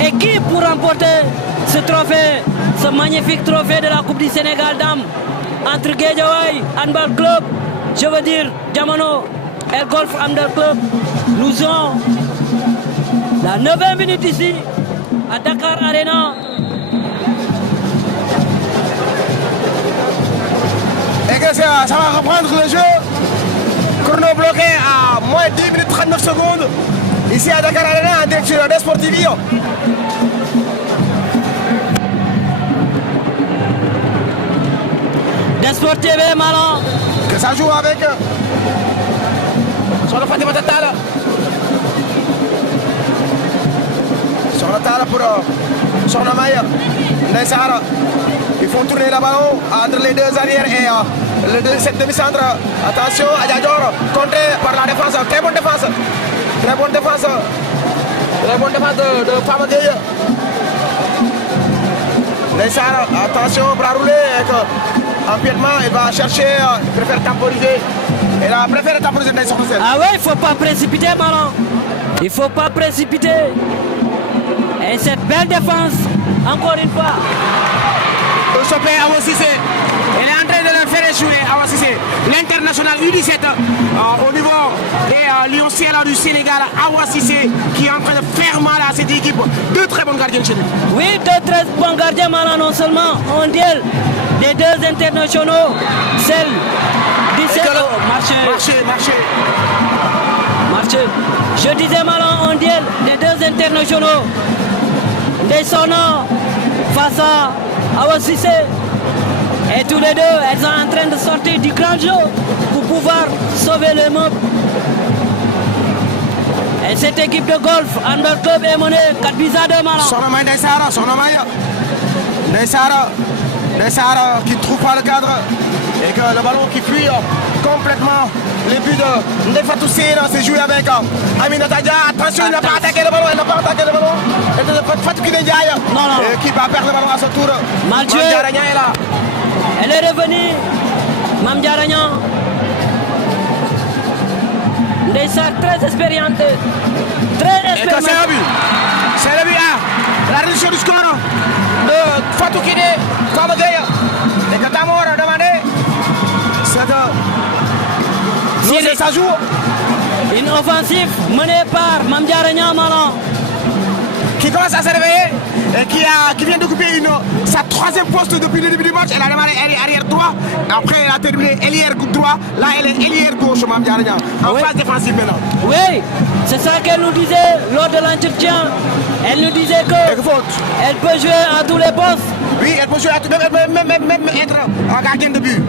Et qui pour remporter ce trophée, ce magnifique trophée de la Coupe du Sénégal dames entre Guédiawaye Handball Club, je veux dire Diamano et Golf Handball Club. Nous avons la 9e minute ici à Dakar Arena. Et que ça va reprendre le jeu. Chrono bloqué à moins 10 minutes 39 secondes. Ici à Dakar Arena, en direct sur des Sportivio. Des Sportivio, Malan. Que ça joue avec sur le Fatima Tala. Sur la Tala pour Sokhna Maya. Ndeysaan, ils font tourner le ballon entre les deux arrières et cette demi-centre. Attention, Adjador, contré par la défense. Très bonne défense. Très bonne défense. Très bonne défense de Fama Gueye. Ndeysaan, attention, bras roulé. Empiètement, il va chercher, il préfère temporiser. Il a préféré temporiser Ndeysaan. Ah ouais, il ne faut pas précipiter, Malan. Il ne faut pas précipiter. Et cette belle défense, encore une fois. Chopé Awa Cissé, il est en train de le faire échouer. Awa Cissé, l'international U17 au niveau des Lions Ciel du Sénégal. Awa Cissé qui est en train de faire mal à cette équipe. Deux très bons gardiens chez nous. Oui, deux très bons gardiens, Malan, non seulement on duel des deux internationaux, celle 17 marché. Je disais, Malan, on duel des deux internationaux. Des Sona face à Awa Cissé. Et tous les deux, elles sont en train de sortir du grand jeu pour pouvoir sauver le monde. Et cette équipe de golf, Handball Club, est menée 4 buts à 2, Malan. Sonamay Ndeysara qui ne trouve pas le cadre. Et que le ballon qui fuit complètement les buts de Ndefatou Seyna, c'est joué avec Aminata Dia. Attention, il n'a pas attaqué le ballon, elle n'a pas attaqué le ballon. Elle ne peut pas Fatou Ndiaye. Qui va perdre le ballon à son tour. Mal joué. Mamdiaragna est là. Elle est revenue. Mamdiaragna. Ndeysar très expérimenté. Très expérimenté. Et que c'est le but. C'est le but A. La réduction du score de Fatou Kine, Fama Gueye. Et que Tamor a demandé. Ça joue. Une offensive menée par Mamdiaragna, Malan. Qui commence à se réveiller et qui vient d'occuper sa troisième poste depuis le début du match. Elle a démarré, elle est arrière droit. Après, elle a terminé ailière droit. Là, elle est ailière gauche, Mamdiaragna. En phase défensive maintenant. Oui, c'est ça qu'elle nous disait lors de l'entretien. Elle nous disait qu'elle peut jouer à tous les postes. Oui, elle peut jouer à tous les postes, même être gardien de but.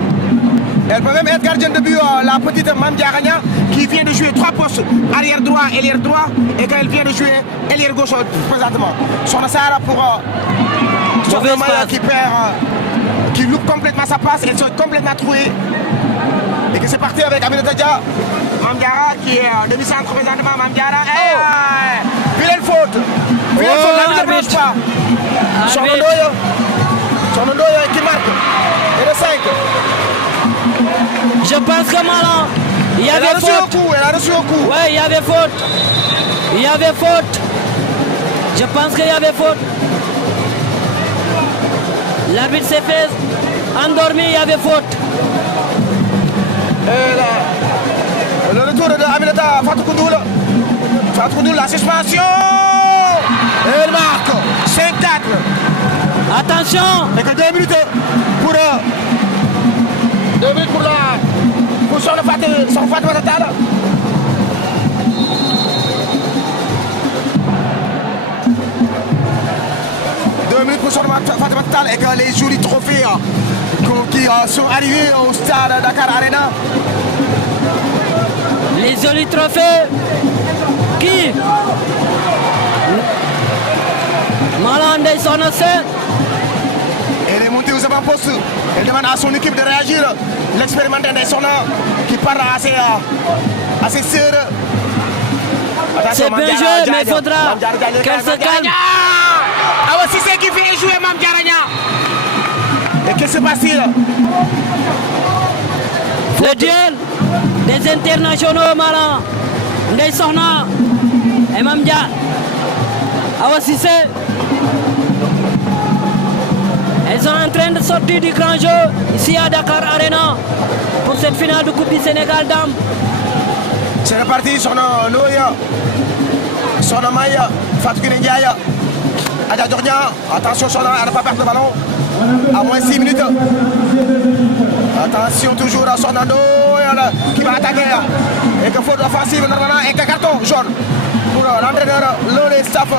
Elle peut même être gardienne de but, la petite Mamdiaragna, qui vient de jouer 3 postes, arrière droit, ailière droit, et qu'elle vient de jouer ailière gauche présentement. Son Sahara pour qui perd, qui loupe complètement sa passe, elle est complètement trouée. Et que c'est parti avec Aminata Dia, Mamdiara qui est demi-centre présentement, Mamdiara. Vilaine faute. Vilaine faute, la ne marche pas. Son Ndoye qui marque. Et le 5. Je pense que Malan, il y avait faute. Elle a reçu au cou. Oui, il y avait faute. Il y avait faute. Je pense qu'il y avait faute. L'arbitre s'est fait endormi, il y avait faute. Et là, le retour de Aminata Fatou Koundoul. Fatou Koundoul, la suspension. Et elle marque. 5-4. Attention. Et que 2 minutes pour... 2 minutes pour son Fatou Tall. Pour son Fatou Tall et que les jolis trophées qui sont arrivés au stade Dakar Arena. Les jolis trophées qui Malan de son essai. Elle est montée aux avant-postes. Elle demande à son équipe de réagir. L'expérimenté Ndesona qui parle à ses sœurs. C'est bien joué, mais il faudra qu'elle se calme. Awa Cissé qui fait jouer Mamdiaragna. Et qu'est-ce qui se passe là? Le duel des internationaux, Malan, Ndesona et Mamdia. Awa Cissé. Elles sont en train de sortir du grand jeu ici à Dakar Arena pour cette finale de Coupe du Sénégal dames. C'est reparti, son Noya, son Maya, Fatou Ndiaye, Adja Dornia. Attention, son elle n'a pas perdre le ballon. À moins 6 minutes. Attention toujours à son qui va attaquer. Et que faute offensive normalement et que carton jaune pour l'entraîneur, l'un des staff,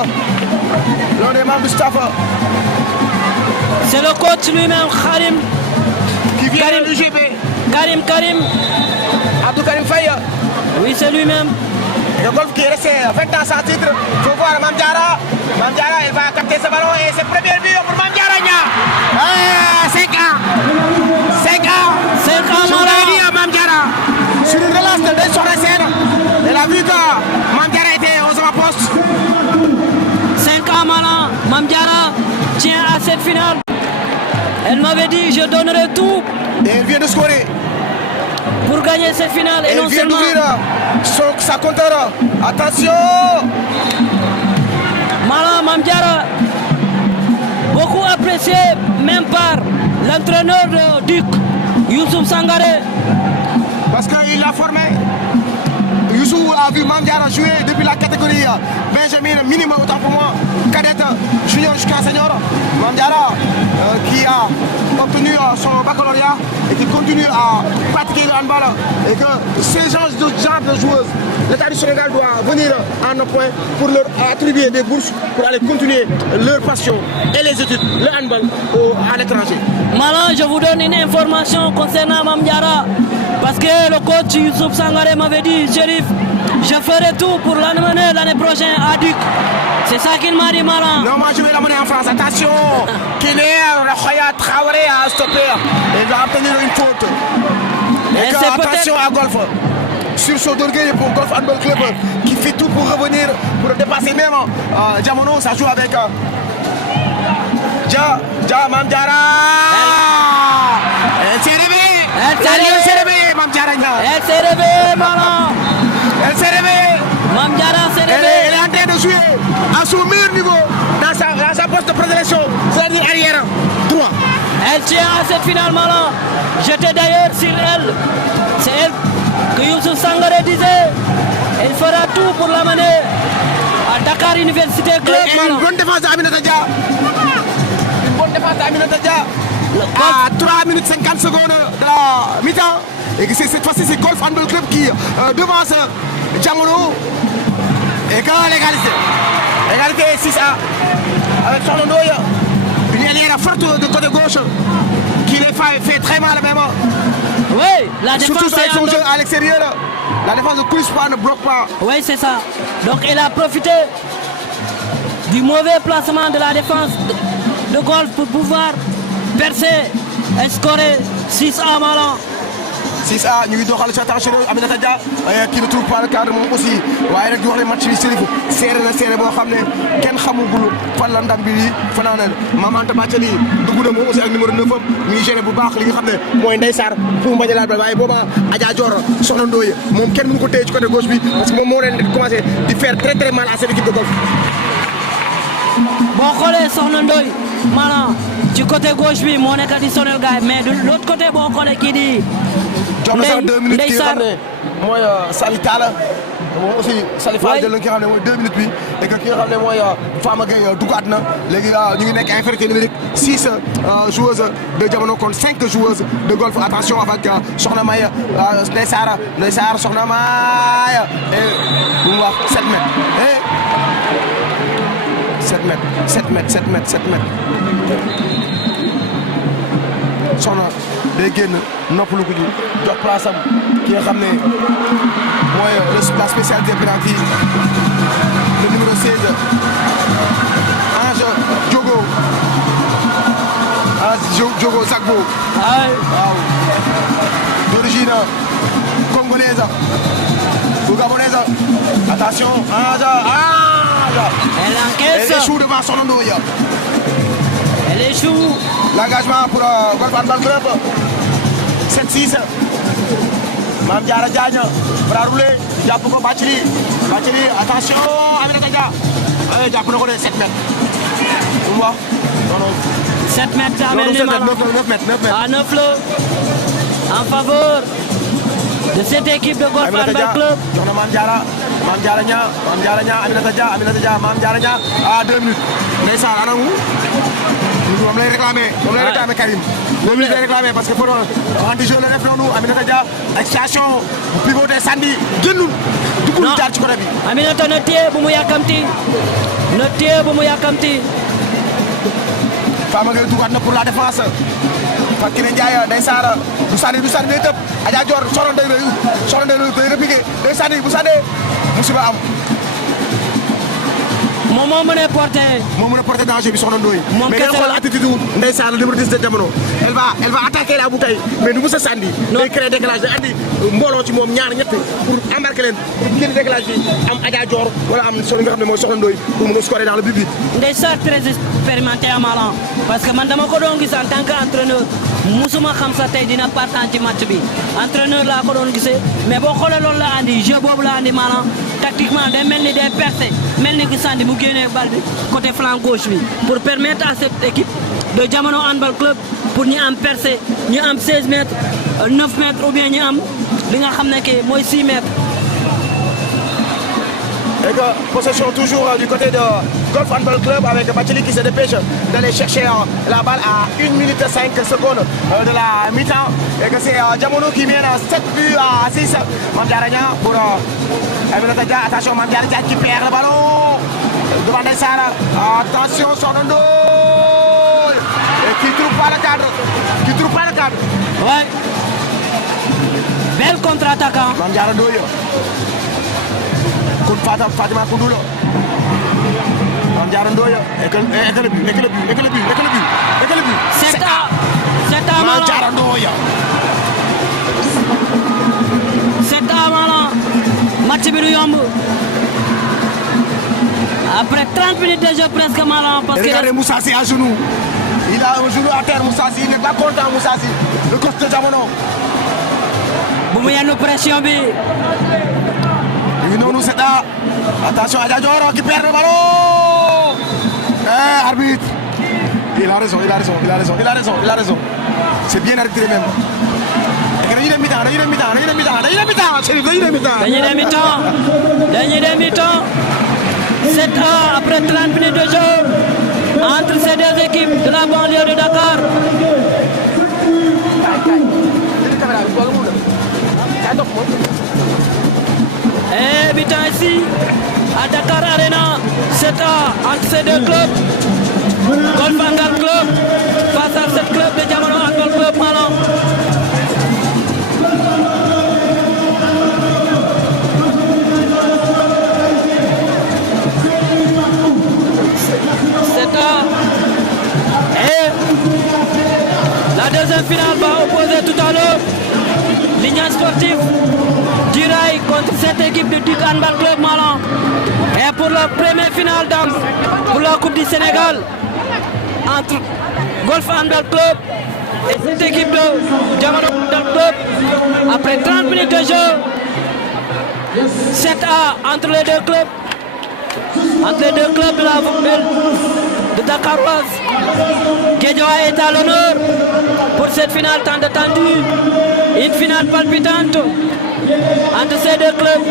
l'un des membres du staff. C'est le coach lui-même, Karim. Qui vient de l'UGB. Karim. Abdou Karim Faye. Oui, c'est lui-même. Le golf qui est resté 20 ans sans titre. Il faut voir Mamdiara. Mamdiara, elle va capter ce ballon et c'est le premier but pour Mamdiaragna. tient à cette finale. Elle m'avait dit je donnerai tout. Et elle vient de scorer. Pour gagner cette finale. Et elle non vient seulement. d'ouvrir sa compteur. Attention. Malang Mamdiara, beaucoup apprécié même par l'entraîneur de Duc, Youssouf Sangaré. Parce qu'il l'a formé. Youssouf a vu Mamdiara jouer depuis la catégorie Benjamin, minimum autant pour moi, cadette, junior jusqu'à senior. Mamdiara qui a obtenu son baccalauréat et qui continue à pratiquer le handball. Et que ces genre de joueuses, l'État du Sénégal doit venir à nos points pour leur attribuer des bourses pour aller continuer leur passion et les études, le handball à l'étranger. Malang, je vous donne une information concernant Mamdiara. Parce que le coach Youssouf Sangaré m'avait dit, Chérif, je ferai tout pour l'amener l'année prochaine à Duc. C'est ça qu'il m'a dit, Malang. Non, moi je vais l'amener en France. Attention, Khoya Traoré a stoppé. Il va obtenir une faute. Et que, attention à Golf. Sur son d'orgueil pour Golf Handball Club qui fait tout pour revenir, pour dépasser même Diamono. Ça joue avec Mamdiara. Elle s'est réveillée. Elle s'est réveillée, Mamdiara. Elle s'est réveillée, Malang. Elle s'est réveillée. Mamdiara s'est réveillée. Elle est en train de jouer à son meilleur niveau dans sa poste de prédilection, c'est-à-dire arrière droit. Elle tient à cette finale, Malang. J'étais d'ailleurs sur elle. C'est elle que Youssouf Sangaré disait. Elle fera tout pour l'amener à Dakar Université Club. Une bonne défense d'Aminata Dia. Une bonne défense d'Aminata Dia. À 3 minutes 50 secondes de la mi-temps. Et que cette fois-ci, c'est Golf Handball Club qui devance Diamono. Et que l'égalité. Égalité 6-1. Avec son Ndoye. Une allière forte de côté gauche. Qui les fait très mal même. Oui, la défense. Surtout avec son jeu à l'extérieur. La défense ne pousse pas, ne bloque pas. Oui, c'est ça. Donc elle a profité du mauvais placement de la défense de Golf pour pouvoir percer et scorer 6-1 Malang. 6-1 ñu ngi doxal ci attention Aminata Dia qui ne trouve pas le cadre moom aussi waaye nag di wax ne match bi Chérif serré na serré boo xam ne kenn xamugul fan la ndam bi fanaanal Mame Anta Bathily dugg na moom aussi ak numéro 9 am ñu ngi géré bu baax li nga xam ne mooy Ndeye Sarr fu mu bañ a laal ba waaye booba Adja Dior Soxna Ndoye moom kenn mënu ko téye ci côté gauche bi parce que moom moo leen commencé di faire très très mal à cette équipe de golf. boo xoolee Soxna Ndoye maanaam ci côté gauche bi moo nekk di sonal gars yi mais de l'autre côté boo xoolee kii di jox na sax 2 minutes ki nga xam ne mooy Sali Talla moom aussi Sali Fall jël na ki nga xam ne mooy 2 minutes bi et que ki nga xam ne mooy Fama Gueye duggaat na léegi ñu ngi nekk infériorité numérique 6 joueuses de Diamono contre 5 joueuses de golf. Attention avec Soxna May Ndeye Sarr Soxna May et bu mu wax 7 mètres 7 mètres soxna day génn noppalu ko ji jox place am ki nga xam ne mooy la spécialité penalty le numéro 16 Ange Diogo Zagbo waaw d'origine congolaise ou gabonaise. Attention Ange elle encaisse. Elle échoue devant Soxna Ndoye. Elle échoue. L'engagement pour Golf Handball Club 7-6. Mame Diarra Diagne bras roulé jàpp ko Bathily attention Aminata Dia jàpp na ko de 7 mètres. Pour moi non 7 mètres daa mel ni 9 mètres. À 9 la en faveur de cette équipe de Golf Handball Club. jox na Mame Diarra Niang Aminata Dia Mame Diarra Niang à 2 minutes. Ndeysaan anamu moom lay réclamer Karim. moom lay réclamer parce que pour anti-jeu la def noonu Aminata Dia extension bu pivoté sandi génnul dugul jaar ci côté bi. Aminata na téye bu mu yàkkamti. Fama Gueye dugaat na pour la défense. Fatou Kiné Ndiaye Ndeye Sarr du sànni day tëb Adja Dior Soxna Ndoye day repiqué day sànni bu sànnee musiba am moom moo mën a porter. moo mën a porter danger bi soxna Ndoye. moom mais ngeen xool attitude ndeysaan numéro 10 de Jamono. elle va attaquer la bouteille mais du mës a sànni. day créer décalage day andi mbooloo ci moom ñaar ñett pour embarquer leen pour génn décalage bi am Adja Dior wala am solo nga xam ne mooy soxna Ndoye pour mën a scorer dans le but bi. ndeysaan très expérimenté amalan parce que man dama ko doon gis en tant que entraîneur musuma xam sa tey dina partant ci match bi entraîneur laa ko doon gisee mais boo xoolee loolu la andi jeu boobu la andi maanaam tactiquement day mel ni day percé mel ni ki sandi mu génnee bal bi côté flanc gauche bi pour permettre à cette équipe de Jamono Handball Club pour ñu am percé ñu am 16 mètres 9 mètres ou bien ñu am li nga xam ne que mooy 6 mètres. Et que possession toujours du côté de Golf Handball Club avec Bathily qui se dépêche d'aller chercher la balle à 1 minute 5 secondes de la mi-temps. Et que c'est Jamono qui mène 7 buts à 6. Mamdiara pour Aminata Dia. Attention, Mamdiara qui perd le ballon. Devant Ndeysaan. Attention, Soxna Ndoye. Et qui trouve pas le cadre. Qui trouve pas le cadre. Ouais. Belle contre-attaque. Mamdiara Ndoye. Fatima Koundoula. Mamdiara Ndoye. Et que le but. C'est à Mamdiara Ndoye. C'est à Malang. Match bi du yomb. Après 30 minutes de jeu presque Malang. Parce que regardez Moussassi à genoux. Il a un genou à terre, Moussassi. Il n'est pas content, Moussassi. Le coach de Jamono. bu mu yenn pression bi. Non, c'est là. Attention à Dior qui perd le ballon. Arbitre. Il a raison. C'est bien arbitré même. Dañuy dem mi-temps. C'est après 30 minutes de jeu entre ces deux équipes de la banlieue de Dakar. Et mi-temps ici à Dakar Arena, c'est entre ces deux clubs. Golf Handball Club face à ce club de Jamono Handball Club Malang. Et la deuxième finale va opposer tout à l'heure l'Union sportive du Rail contre cette équipe de Duc Handball Club Malang. Et pour la première finale pour la Coupe du Sénégal entre Golf Handball Club et cette équipe de Jamono Handball Club, après 30 minutes de jeu, 7-1 entre les deux clubs. Entre les deux clubs de la ville de Dakaroise. Guédiawaye est à l'honneur pour cette finale tant attendue. Une finale palpitante entre ces deux clubs.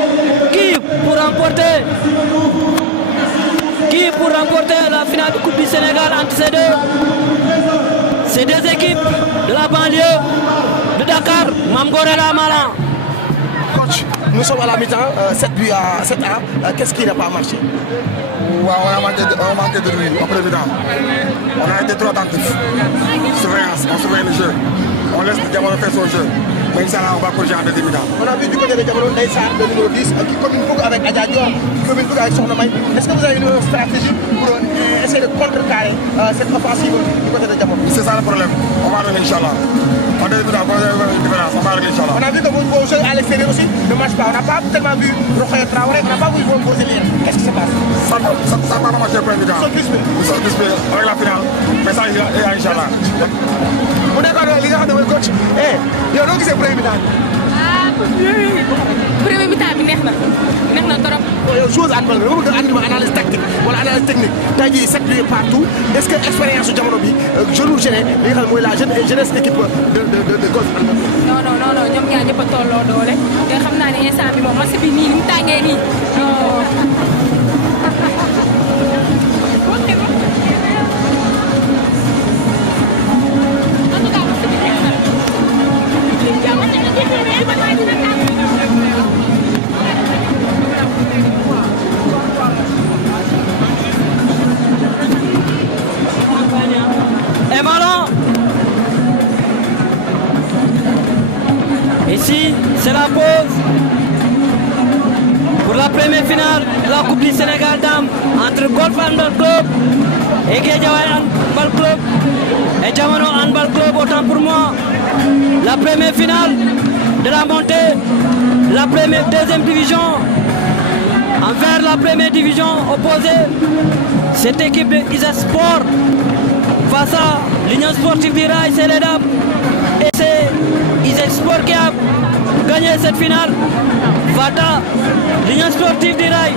Qui pour remporter la finale de Coupe du Sénégal entre ces deux équipes de la banlieue de Dakar, Mame Gorella Malang. Coach, nous sommes à la mi-temps, 7 buts à 7-1. Qu'est-ce qui n'a pas marché? On a manqué de lui en premier temps. On a été trop attentifs. Surveillance, on surveille le jeu. On laisse Jamono faire son jeu. Mais Inch'Allah, on va corriger en deuxième mi-temps. On a vu du côté de Jamono Ndeysaan, le numéro 10, qui commune beaucoup avec Adja Dior, qui commune beaucoup avec Soxna May. Est-ce que vous avez une stratégie pour essayer de contrecarrer cette offensive du côté de Jamono? C'est ça le problème. On va arriver Inch'Allah. En deuxième mi-temps, on va avoir une différence. On va arriver Inch'Allah. On a vu que vos jeux à l'extérieur aussi ne marchent pas. On n'a pas tellement vu Rokhaya Traoré, on n'a pas vu vos élèves. Qu'est-ce qui se passe? Ça va pas marcher le premier mi-temps. Ils sont crispés avec la finale. Mais ça, Inch'Allah. On est quand li nga xam ne mooy coach. Yow noo gisee premier mi-temps bi? Premier mi-temps bi neex na trop. Yow joueuse handball nga bëgg a andi ma analyse tactique wala analyse technique tey jii 7 buts partout est-ce que expérience su Jamono bi jeune gêné li nga xam ne mooy la jeunesse équipe de golf handball. non ñoom ñaar ñëpp a tolloo doole te xam naa ne instant bi moom match bi nii ni mu tàngee nii Et Malang. Ici, c'est la pause pour la première finale de la Coupe du Sénégal dames entre Golf Handball Club et Guédiawaye Handball Club et Diamono Handball Club. Autant pour moi, la première finale de la montée, la deuxième division envers la première division opposée. Cette équipe de ISA Sport face à l'Union Sportive du Rail, c'est les dames. Et c'est ISA Sport qui a gagné cette finale. Vata, l'Union Sportive du Rail,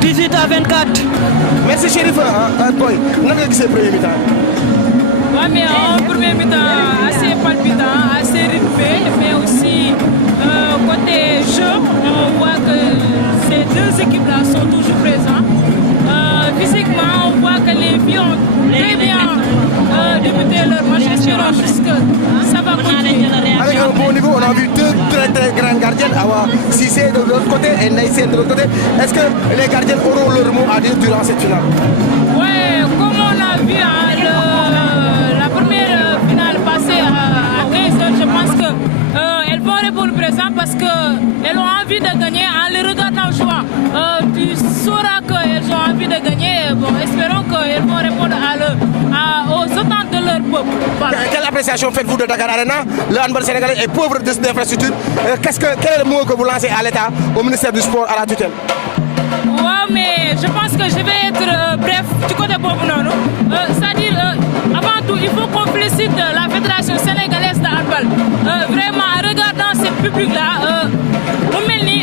18 à 24. Merci Chérif. Boy, comment vous avez vu le premier mi-temps? Ouais, mais en premier mi-temps, assez palpitant, assez rythmé, mais aussi côté jeu, on voit que ces deux équipes-là sont toujours présentes. Physiquement, on voit que les filles ont très bien débuté leur match. Espérons juste que ça va continuer. Avec un bon niveau, on a vu deux très grandes gardiennes, Awa Cissé de l'autre côté et Naïsène de l'autre côté. Est-ce que les gardiennes auront leur mot à dire durant cette finale? Oui, comme on a vu la première finale passée à 15h, je pense qu'elles vont répondre présent parce qu'elles ont envie de gagner en les regardant jouer. Tu sauras qu'elles ont envie de gagner. Bon, espérons qu'elles vont répondre aux attentes de leur peuple. Voilà. Quelle appréciation faites-vous de Dakar Arena? Le handball sénégalais est pauvre d'infrastructures. Quel est le mot que vous lancez à l'État, au ministère du Sport, à la tutelle? Oui, mais je pense que je vais être bref du côté de Bobonono. C'est-à-dire, avant tout, il faut qu'on félicite la Fédération sénégalaise de handball. Vraiment, en regardant ce public-là, mu mel ni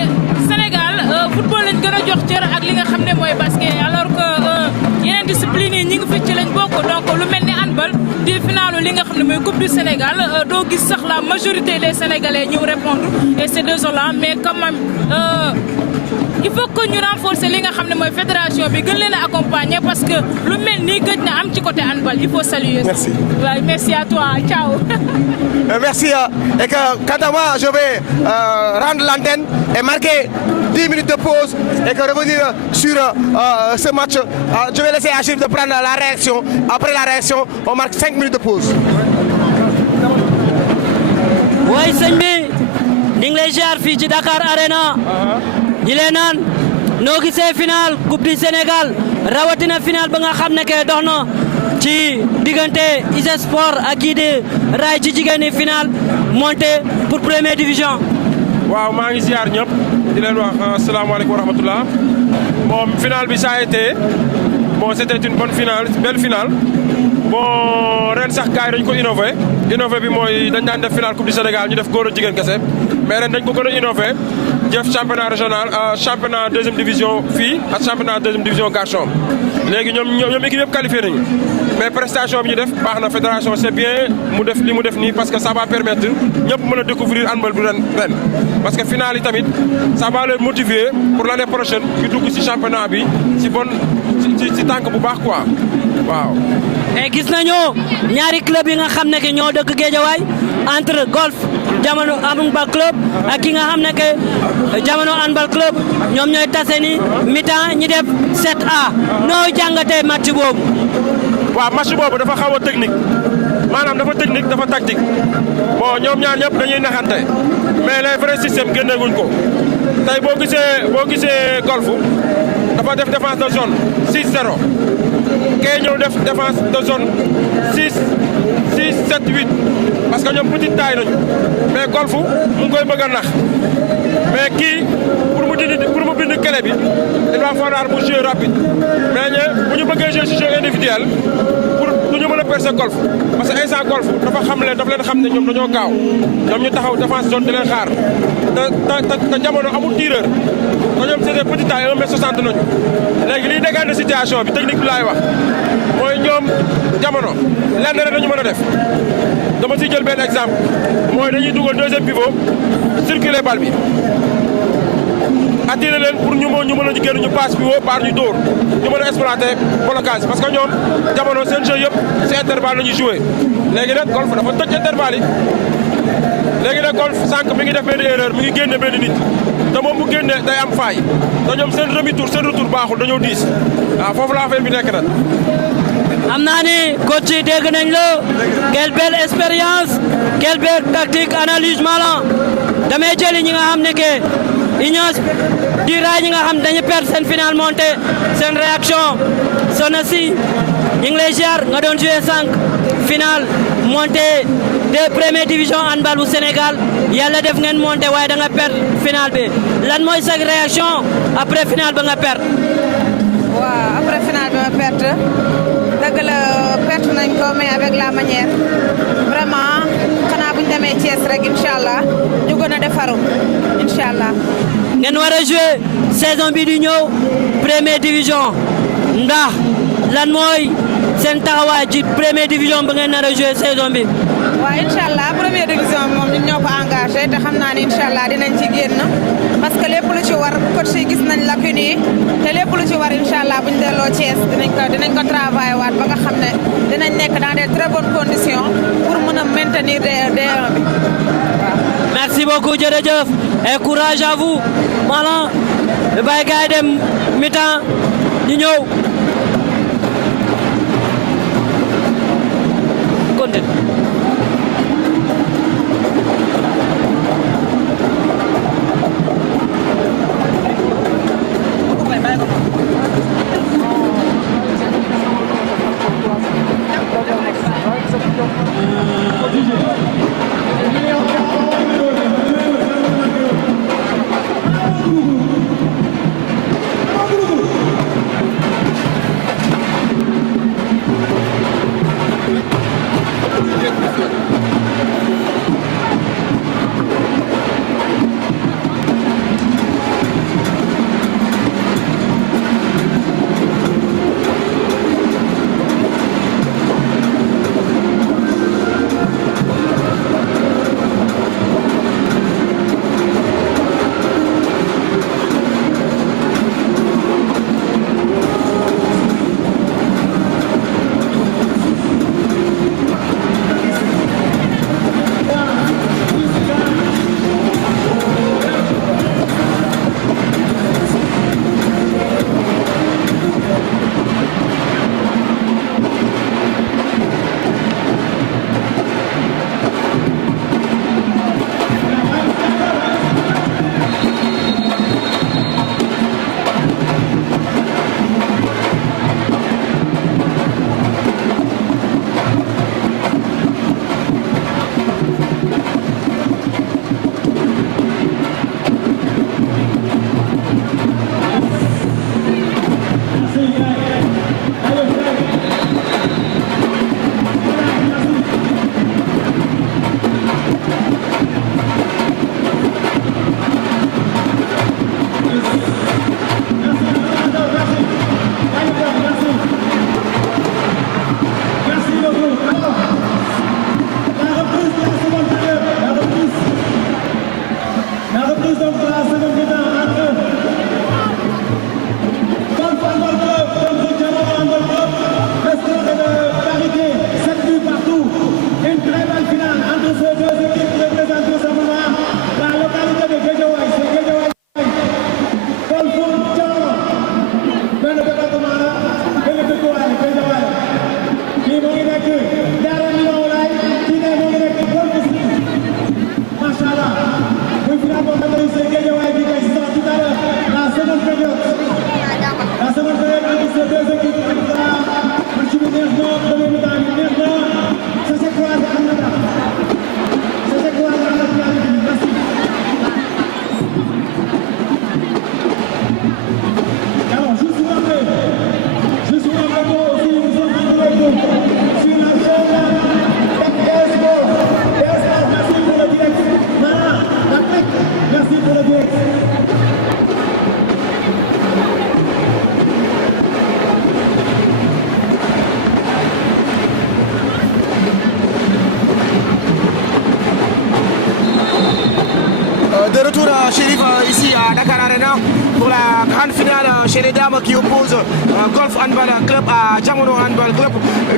Sénégal football lañ gën a jox cër ak li nga xam ne mooy basket alors que yeneen discipline yi ñi ngi fi ci lañ bokk donc lu mel ni handball di finalu li nga xam ne mooy Coupe du Sénégal doo gis sax la majorité des Sénégalais ñu répondre et c'est désolant mais quand même il faut que ñu renforcer li nga xam ne mooy fédération bi gën leen a accompagner parce que lu mel nii gëj na am ci côté handball il faut saluer. Merci. Ouais, merci à toi, ciao. Merci. Et que quant à moi, je vais rendre l'antenne et marquer 10 minutes de pause et que revenir sur ce match. Je vais laisser Achille de prendre la réaction. Après la réaction, on marque 5 minutes de pause. Oui, sëñ bi ñu ngi lay ziar fii ci Dakar Arena. ñi leen naan noo gisee final Coupe du Sénégal rawatina final ba nga xam ne que dox na ci diggante ISA Sport ak kii di Rail ci jigéen ñi final monté pour première division. waaw maa ngi ziar ñëpp di leen wax asalaamaaleykum wa rahmatullah. bon final bi ça a été bon c'était une bonne finale belle finale bon ren sax gars yi dañ ko innové bi mooy dañ daan def final Coupe du Sénégal ñu def góor ak jigéen kese mais ren dañ ko gën a innové def championnat régional championnat deuxième division filles ak championnat deuxième division garçon léegi ñoom équipe yëpp qualifié nañu mais prestation bi ñu def baax na fédération c'est bien mu def li mu def nii parce que ça va permettre ñëpp mën a découvrir handball bi ren parce que final yi tamit ça va les motiver pour l'année prochaine ñu dugg ci championnat bi ci tànk bu baax quoi waaw. et gis nañu ñaari club yi nga xam ne que ñoo dëkk Guédiawaye entre Golf Diamono Handball Club ak ki nga xam ne que Diamono Handball Club ñoom ñooy tase ni mi-temps ñi def 7A noo jàngatee match boobu. waaw match boobu dafa xaw a technique maanaam dafa technique dafa tactique bon ñoom ñaar ñëpp dañuy naxante mais les vrais systèmes génneeguñ ko tey boo gisee Golf dafa def défense de zone 6-0 kee ñëw def défense de zone 6-7-8 parce que ñoom petite taille nañu mais Golf mu ngi koy bëgg a nax mais kii pour mu bind clé bi il va falloir mu jouer rapide mais bu ñu bëggee jouer ci jeu individuel pour du ñu mën a percer Golf parce que instant Golf dafa leen xam ne ñoom dañoo gaaw ñoom ñu taxaw défense zone di leen xaar te jamono amul tireur te ñoom c'est des petites tailles 1m60 nañu léegi liy dégager situation bi technique bi laay wax mooy ñoom jamono lenn rek dañu mën a def dama ciy jël benn exemple mooy dañuy dugal deuxième pivot circuler bal bi attirer leen pour ñu mën a génn ñu passe pivot par ñu dóor ñu mën a exploiter blocage parce que ñoom jamono seen jeu yëpp ci intervalle la ñuy jouer léegi nag Golf dafa tëj intervalle yi léegi nag Golf sànq mi ngi def benn erreur mi ngi génne benn nit te moom bu génne day am faay te ñoom seen demi-tour seen retour baaxul dañoo diis waaw foofu la affaire bi nekk na. am naa ni coach yi dégg nañ la quelle belle expérience quelle belle tactique analyse malin damay jëli ñi nga xam ne que Ignos di raay ñi nga xam dañu perdre seen final monté seen réaction Soxna si ñu ngi lay ziar nga doon joué 5 final monté de première division handball bu Sénégal yàlla def ngeen monté waaye da nga perdre final bi lan mooy sa réaction après final ba nga perdre. waaw après final bi ma perte dëgg la perte nañ ko mais avec la manière vraiment xanaa bu ñu demee Thiès rek incha allah ñu gën a defaru incha allah. ngeen war a jouer saison bi di ñëw première division ndax lan mooy seen taxawaay ci première division ba ngeen nar a jouer saison bi. waaw incha allah première division bi moom ñun ñoo ko engagé te xam naa ne incha allah dinañ ci génn parce que lépp lu ci war coach yi gis nañ lacune yi te lépp lu ci war incha allah bu ñu delloo Thiès dinañ ko travaillé waat ba nga xam ne dinañ nekk dans des très bonnes conditions pour mën a maintenir D1 bi waaw. merci beaucoup jërëjëf et courage à vous maanaam bàyyi gars yi dem mi-temps ñu ñëw. grande finale chez les dames qui oppose Golf Handball Club à Diamono Handball Club.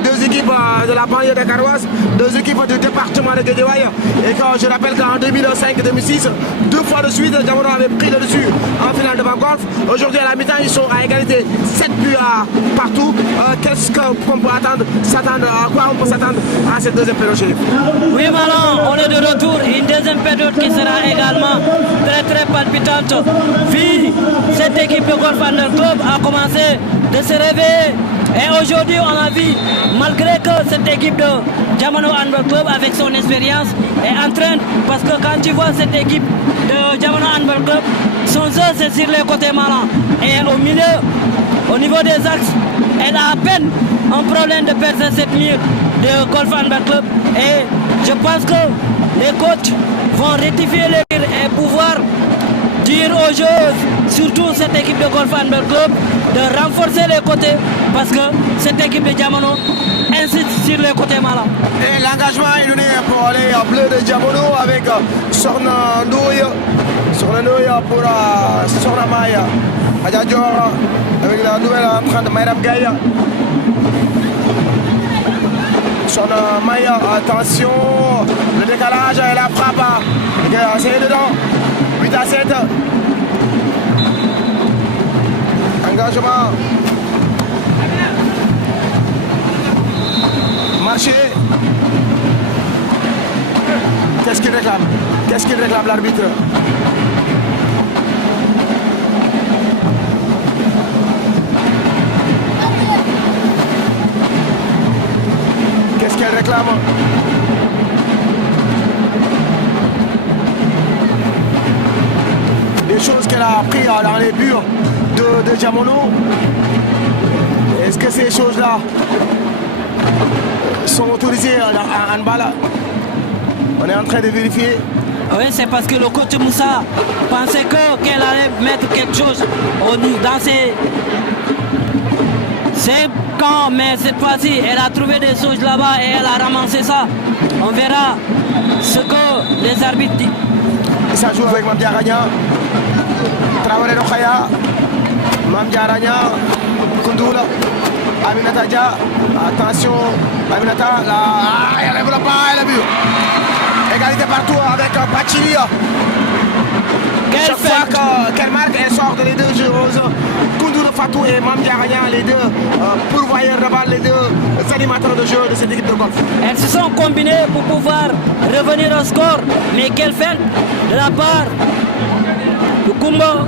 Deux équipes de la banlieue de Carouas, deux équipes du département de Guédiawaye. Et quand je rappelle qu'en 2005-2006, 2 fois de suite, Diamono avait pris le dessus en finale devant Golf. Aujourd'hui, à la mi-temps, ils sont à égalité, 7 buts partout. Qu'est-ce qu'on peut s'attendre, à quoi on peut s'attendre à cette deuxième période, Chérif? Oui, Malan, on est de retour. Une deuxième période qui sera également très palpitante. Vu cette équipe de Golf Handball Club a commencé de se réveiller. Et aujourd'hui, on a vu, malgré que cette équipe de Diamono Handball Club, avec son expérience, est en train, parce que quand tu vois cette équipe de Diamono Handball Club, son jeu c'est sur les côtés Malan. Et au milieu, au niveau des axes, elle a à peine un problème de perdre cette ligne de Golf Handball Club. Et je pense que les coachs vont rectifier les tirs et pouvoir dire aux joueurs, surtout cette équipe de Golf Handball Club, de renforcer les côtés parce que cette équipe de Diamono insiste sur les côtés Malan. Et l'engagement est donné pour les bleus de Diamono avec Sorna Ndoye pour Sorna Maya. Adjadjor avec la nouvelle entrante Mayram Gaïa. Sorna Maya, attention, le décalage et la frappe. C'est dedans, 8-7. Engagement. Marché. Qu'est-ce qu'il réclame? Qu'est-ce qu'il réclame l'arbitre? Qu'est-ce qu'elle réclame? Des choses qu'elle a appris dans les buts de Diamono. Est-ce que ces choses-là sont autorisées en handball? On est en train de vérifier. Oui, c'est parce que le coach Moussa pensait qu'elle allait mettre quelque chose dans ses camps, mais cette fois-ci, elle a trouvé des choses là-bas et elle a ramassé ça. On verra ce que les arbitres disent. Ça joue avec Mamdia Ragna, Traoré Rokhaya, Mamdia Ragna, Koundoula, Aminata Dia. Attention, Aminata, elle lève le pas, elle a vu. Égalité partout avec Bachili. Chaque fois qu'elle marque, elle sort de les deux joueuses. Koundoula Fatou et Mamdia Ragna, les deux pourvoyeurs de balle, les deux animateurs de jeu de cette équipe de golf. Elles se sont combinées pour pouvoir revenir au score. Mais quelle feinte de la part de Kumbo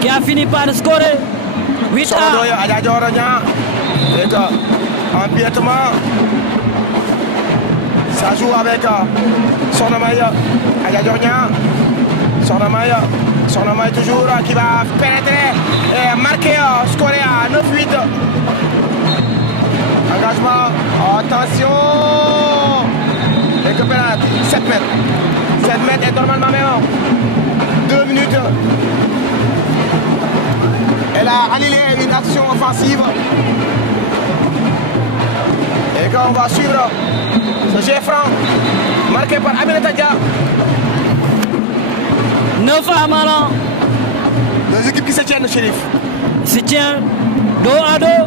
qui a fini par scorer 8-1. Avec empiètement. Ça joue avec Sornamaya. Sornamaya toujours qui va pénétrer et marquer, scorer à 9-8. Engagement, attention. Et que pénalty, 7 mètres. 7 mètres est normalement meilleur. 2 minutes. Elle a annulé une action offensive. Et quand on va suivre ce jet franc, marqué par Aminata Dia. 9 à Malan. Deux équipes qui se tiennent, Chérif. Se tiennent dos à dos.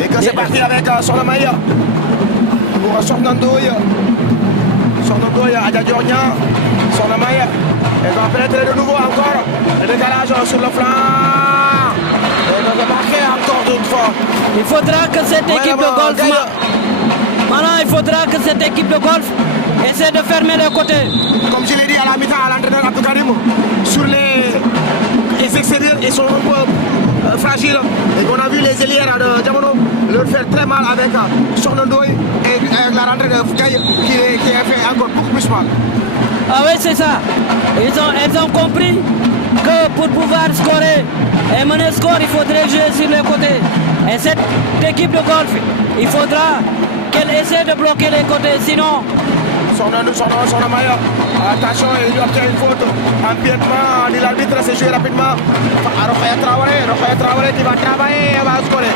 Et que c'est parti avec Sornamaya. Pour Sornandoye. Sornandoye, Adjadjornia. Sornamaya. Elle va pénétrer de nouveau encore. Le décalage sur le flanc. Elle va marquer encore une fois. Il faudra que cette équipe de golf. Maintenant, il faudra que cette équipe de golf essaie de fermer les côtés. Comme je l'ai dit à la mi-temps à l'entraîneur Abdou Karim, sur les extérieurs, ils sont un peu fragiles. Et on a vu les ailières de Diamono leur faire très mal avec Sornandoy et avec la rentrée de Foucaï qui a fait encore beaucoup plus mal. Ah oui, c'est ça. Elles ont compris que pour pouvoir scorer et mener score, il faudrait jouer sur les côtés. Et cette équipe de golf, il faudra qu'elle essaie de bloquer les côtés, sinon... Sornamaya, attention, il obtient une faute. Empiètement, l'arbitre s'est joué rapidement. Rokhaya Traoré qui va travailler et va scorer.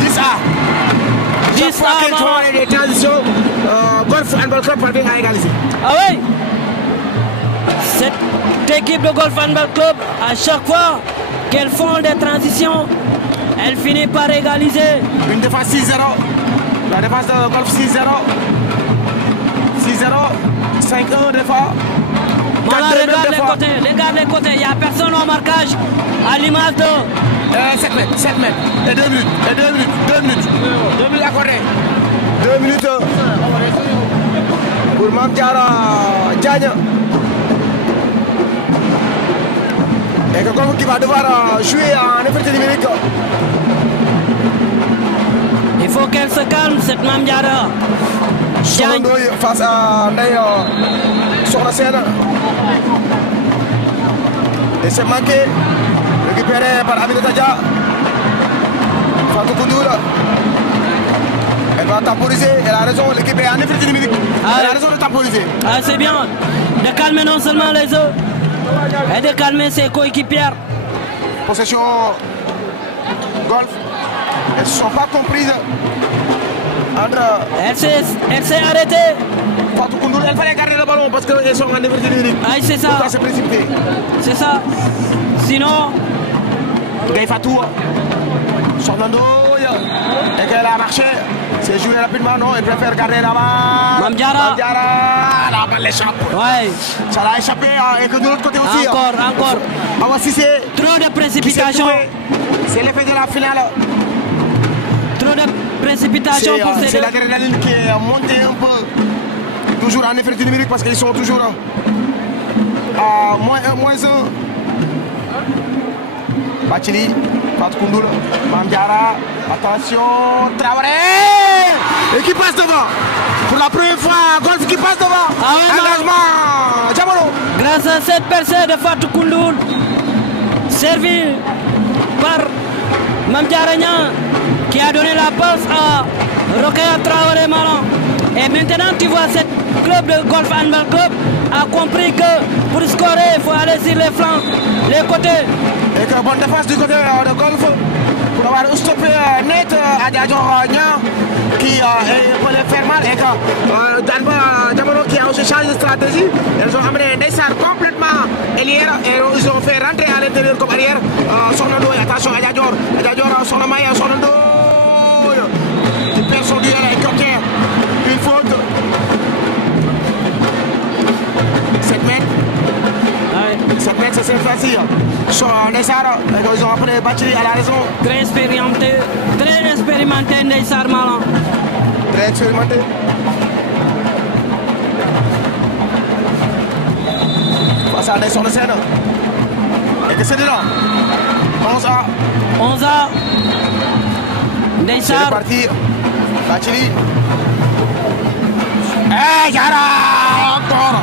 10 à. 10 à. Les transitions, Golf Handball Club parvient à égaliser. Ah oui, Cette équipe de Golf Handball Club, à chaque fois qu'elles font des transitions, elle finit par égaliser. Une défense 6-0. La défense de Golf 6-0. 6-0. 5-1 des fois. Voilà, regarde les côtés, il n'y a personne au marquage. À l'image de... 7 mètres, 7 mètres. Et 2 minutes. Et 2 minutes. 2 minutes. 2 minutes accordées. 2 minutes. Pour Mame Diarra Diagne. Et que Golf qui va devoir jouer en effet numérique. Il faut qu'elle se calme, cette Mame Diarra. Soxna Ndoye face à Ndeye Soxna Sène. Et c'est manqué. Récupéré par Aminata Dia. Fatou Koundoul. Elle va temporiser. Elle a raison. L'équipe est en effet numérique. Elle a raison de temporiser. Ah, c'est bien de calmer non seulement les autres, et de calmer ses coéquipières. Possession Golf. Elles ne sont pas comprises. Elle s'est arrêtée. Fatou Koundoul, elle fallait garder le ballon parce qu'elles sont en effet numérique. Ah, c'est ça. Pourquoi se précipiter? C'est ça. Sinon... Gaye Fatou. Soxna Ndoye. Et qu'elle a marché. C'est joué rapidement, non? Elle préfère garder là-bas. Mame Diarra. La balle échappe. Ouais. Ça l'a échappé et que de l'autre côté aussi. Encore. Awa Cissé. Trop de précipitation. C'est l'effet de la finale. Trop de précipitation pour ces deux. C'est l'adrénaline qui est montée un peu. Toujours en effet numérique parce qu'ils sont toujours à -1. Bathily, Fatou Koundoul, Mame Diarra, attention, Traoré, et qui passe devant. Pour la première fois, Golf qui passe devant. Engagement, Diamano. Grâce à cette percée de Fatou Koundoul, servi par Mame Diarra Niang, qui a donné la passe à Rokhaya Traoré Malan. Et maintenant, tu vois, cette club de Golf Handball Club a compris que pour scorer, il faut aller sur les flancs, les côtés. Et que bonne défense du côté de Golf pour avoir stoppé net à Niang qui peut les faire mal. Et que Diamano qui a aussi changé de stratégie. Ils ont amené Ndeye complètement arrière et ils ont fait rentrer à l'intérieur comme arrière. Soxna Ndoye, attention à Diadior, Soxna Maya, Soxna Ndoye qui perd son duel avec Coquet. Une faute. 7 mètres. 7 mètres, c'est cette fois-ci. Ndeye Sarr, ils ont appelé Bathily à la raison. Très expérimenté Ndeye Sarr Malan. Très expérimenté. Face à Ndeye Soxna Sène. Et que c'est dedans. 11 ans. Ndeye Sarr. C'est reparti. Bathily. Eh, Diarra encore.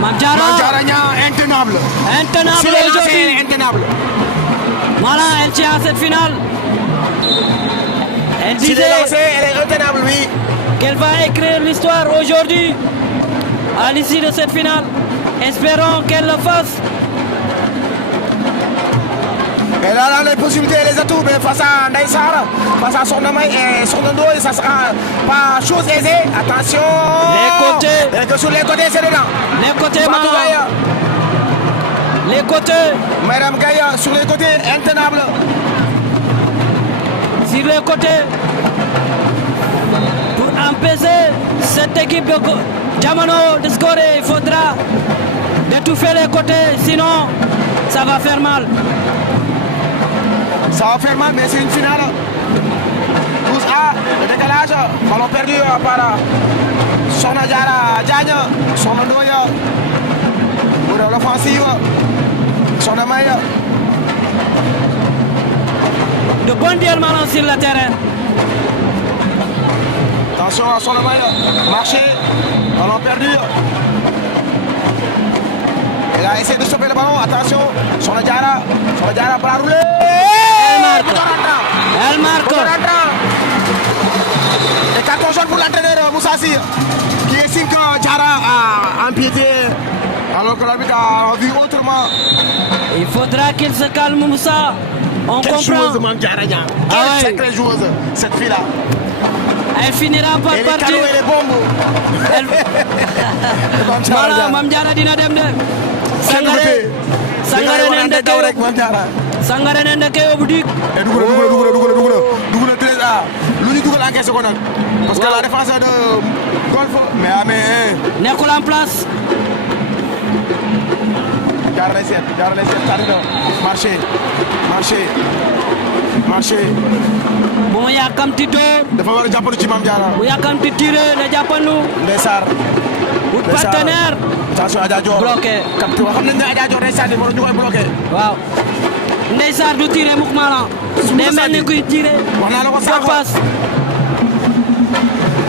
Mame Diarra Niang, intenable. Intenable aujourd'hui. Intenable. Voilà, elle tient à cette finale. Elle S'il disait est lancé, elle est intenable, oui. qu'elle va écrire l'histoire aujourd'hui à l'issue de cette finale. Espérons qu'elle le fasse. Elle a les possibilités et les atouts, mais face à Ndeye Sarr, face à Soxna May et Soxna Ndoye, ça sera pas chose aisée. Attention. Les côtés. Et que sur les côtés, c'est dedans. Les côtés, Fatou Gaye. Les côtés. Madame Gaye, sur les côtés, intenable. Sur les côtés. Pour empêcher cette équipe de Diamano de scorer, il faudra d'étouffer les côtés, sinon ça va faire mal. Ça va faire mal, mais c'est une finale. 12-A, le décalage, ballon perdu par Soxna Diarra Diagne, Soxna Ndoye pour l'offensive, Soxna May. De bons duels Malan sur le terrain. Attention à Soxna May, marché, ballon perdu. Elle a essayé de stopper le ballon, attention, Soxna Diarra, bras roulé. Elle marque. Et carton jaune pour l'entraîneur Moussa Sy, qui estime que Diarra a empiété alors que l'arbitre a vu autrement. Il faudra qu'il se calme, Moussa. On Quelle comprend. joueuse, Mame Diarra Niang. Quelle sacrée joueuse, cette fille-là. Elle finira par Et les partir. canons et les bombes. Voilà, Mame Diarra dina dem de. Sangare ne ndeke daw rek Mame Diarra. Sangare ne ndeke yóbbu dik. Et dugg na 13 a lu ñu dugal encaissé ko nag. Parce que la défense de Golf mais nekkul en place. jaar lay seet tànn na marché. bu ma yàkkamti door. dafa war a jàppandu ci Mame Diarra. bu yàkkamti tiré na jàppandu. Ndeye Sarr. wut partenaire. attention Adja Dior. bloqué. capté xam nañ ne Adja Dior day sànni moo ñu koy bloqué. waaw. Ndeye Sarr du tiré mukk maanaam. day mel ni kuy tiré. wax naa la ko ça passe.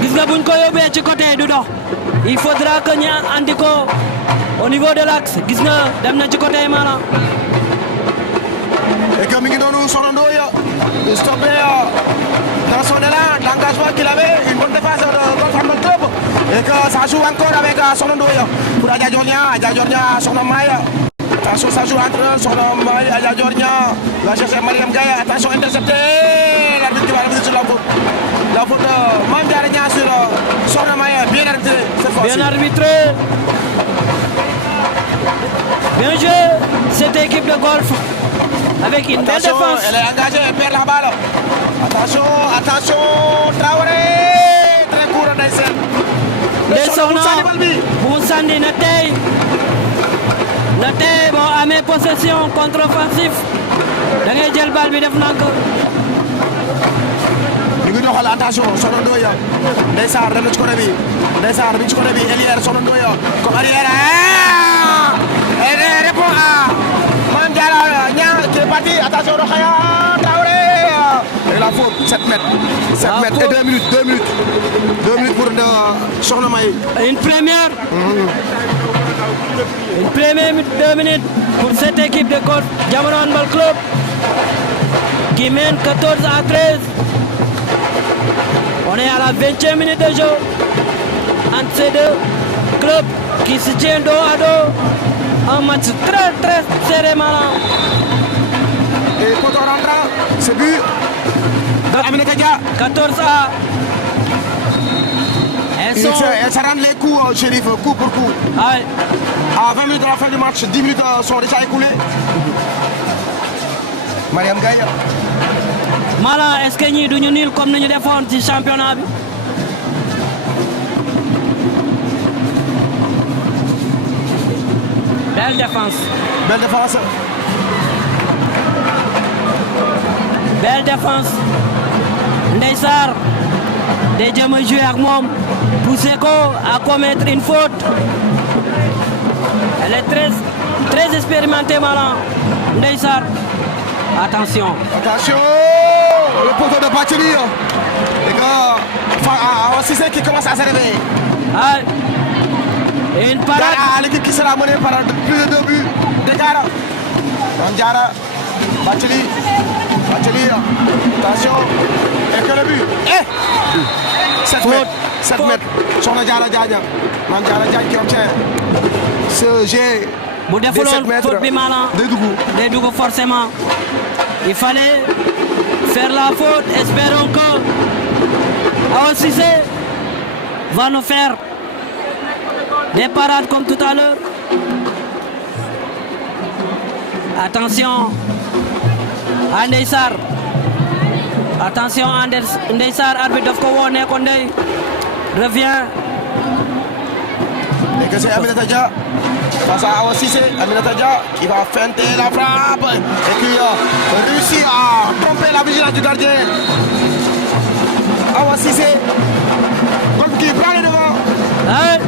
gis nga buñ ko yóbbee ci côté du dox. il faudra que ñu andi ko au niveau de l'axe gis nga dem na ci côté maanaam. Et que mi ngi doon Soxna Ndoye stoppé dans son élan d'engagement qu'il avait, une bonne défense de Golf Handball Club. Et que ça joue encore avec Soxna Ndoye pour Adja Dior Niang, Soxna May. Attention, ça joue entre Soxna May et Adja Dior Niang. Il va chercher Mariam Gaye, attention intercepté. L'arbitre qui va revenir sur la faute. La faute de Mame Diarra Niang sur Soxna May, bien arbitré cette fois-ci. Bien arbitré. Bien joué cette équipe de golf. Avec une belle défense. Elle est engagée, elle perd la balle. Attention, Traoré. Très court, Ndeysaan. Soxna bu sànni na tey boo amee possession contre-offensif da ngay jël bal bi def nank. ñu ngi doxal attention Soxna Ndoye Ndeye Sarr dem na ci côté bi Ndeye Sarr bi ci côté bi Elière Soxna Ndoye comme arrière elle répond à Mame Diarra Niang qui est parti attention Rokhaya Traoré et la faute 7 mètres et 2 minutes 2 minutes pour Soxna May. Une première 2 minutes pour cette équipe de golf Diamano Handball Club qui mène 14-13. On est à la 20e minute de jeu entre ces deux clubs qui se tiennent dos à dos. Un match très serré maintenant. Et quand on rentre, c'est but d'Aminata Dia. 14-A. Elles se rendent les coups, Chérif, coup pour coup. Ah, à 20 minutes de la fin du match, 10 minutes sont déjà écoulées. Mariam Gaye. Mala, est-ce que ñii duñu niil comme nañu defoon ci championnat bi? Belle défense. Ndeye Sarr day jéem a jouer ak moom pousser ko à commettre une faute. Elle est très expérimentée maintenant. Ndeye Sarr. Attention, le poteau de Bathily. Les gars, Cissé qui commence à se réveiller. Ah, et une parade. L'équipe qui sera menée par plus de 2 buts d'écart. Mame Diarra, Bathily, attention, et que le but. 7 mètres. Soxna Diarra Diagne. Mame Diarra Diagne qui obtient ce jet. Bu defuloon faute bi maanaam day dugg forcément. Il fallait faire la faute. Espérons que Awa Cissé va nous faire des parades comme tout à l'heure. Attention à Ndeye Sarr. Attention à Ndeye Sarr, arbitre daf ko woo ne ko Ndeye revient. Et que c'est Aminata Dia face à Awa Cissé. Aminata Dia qui va feinter la frappe et qui réussit à tromper la vigilance du gardien. Awa Cissé Golf qui prend le devant. Ouais.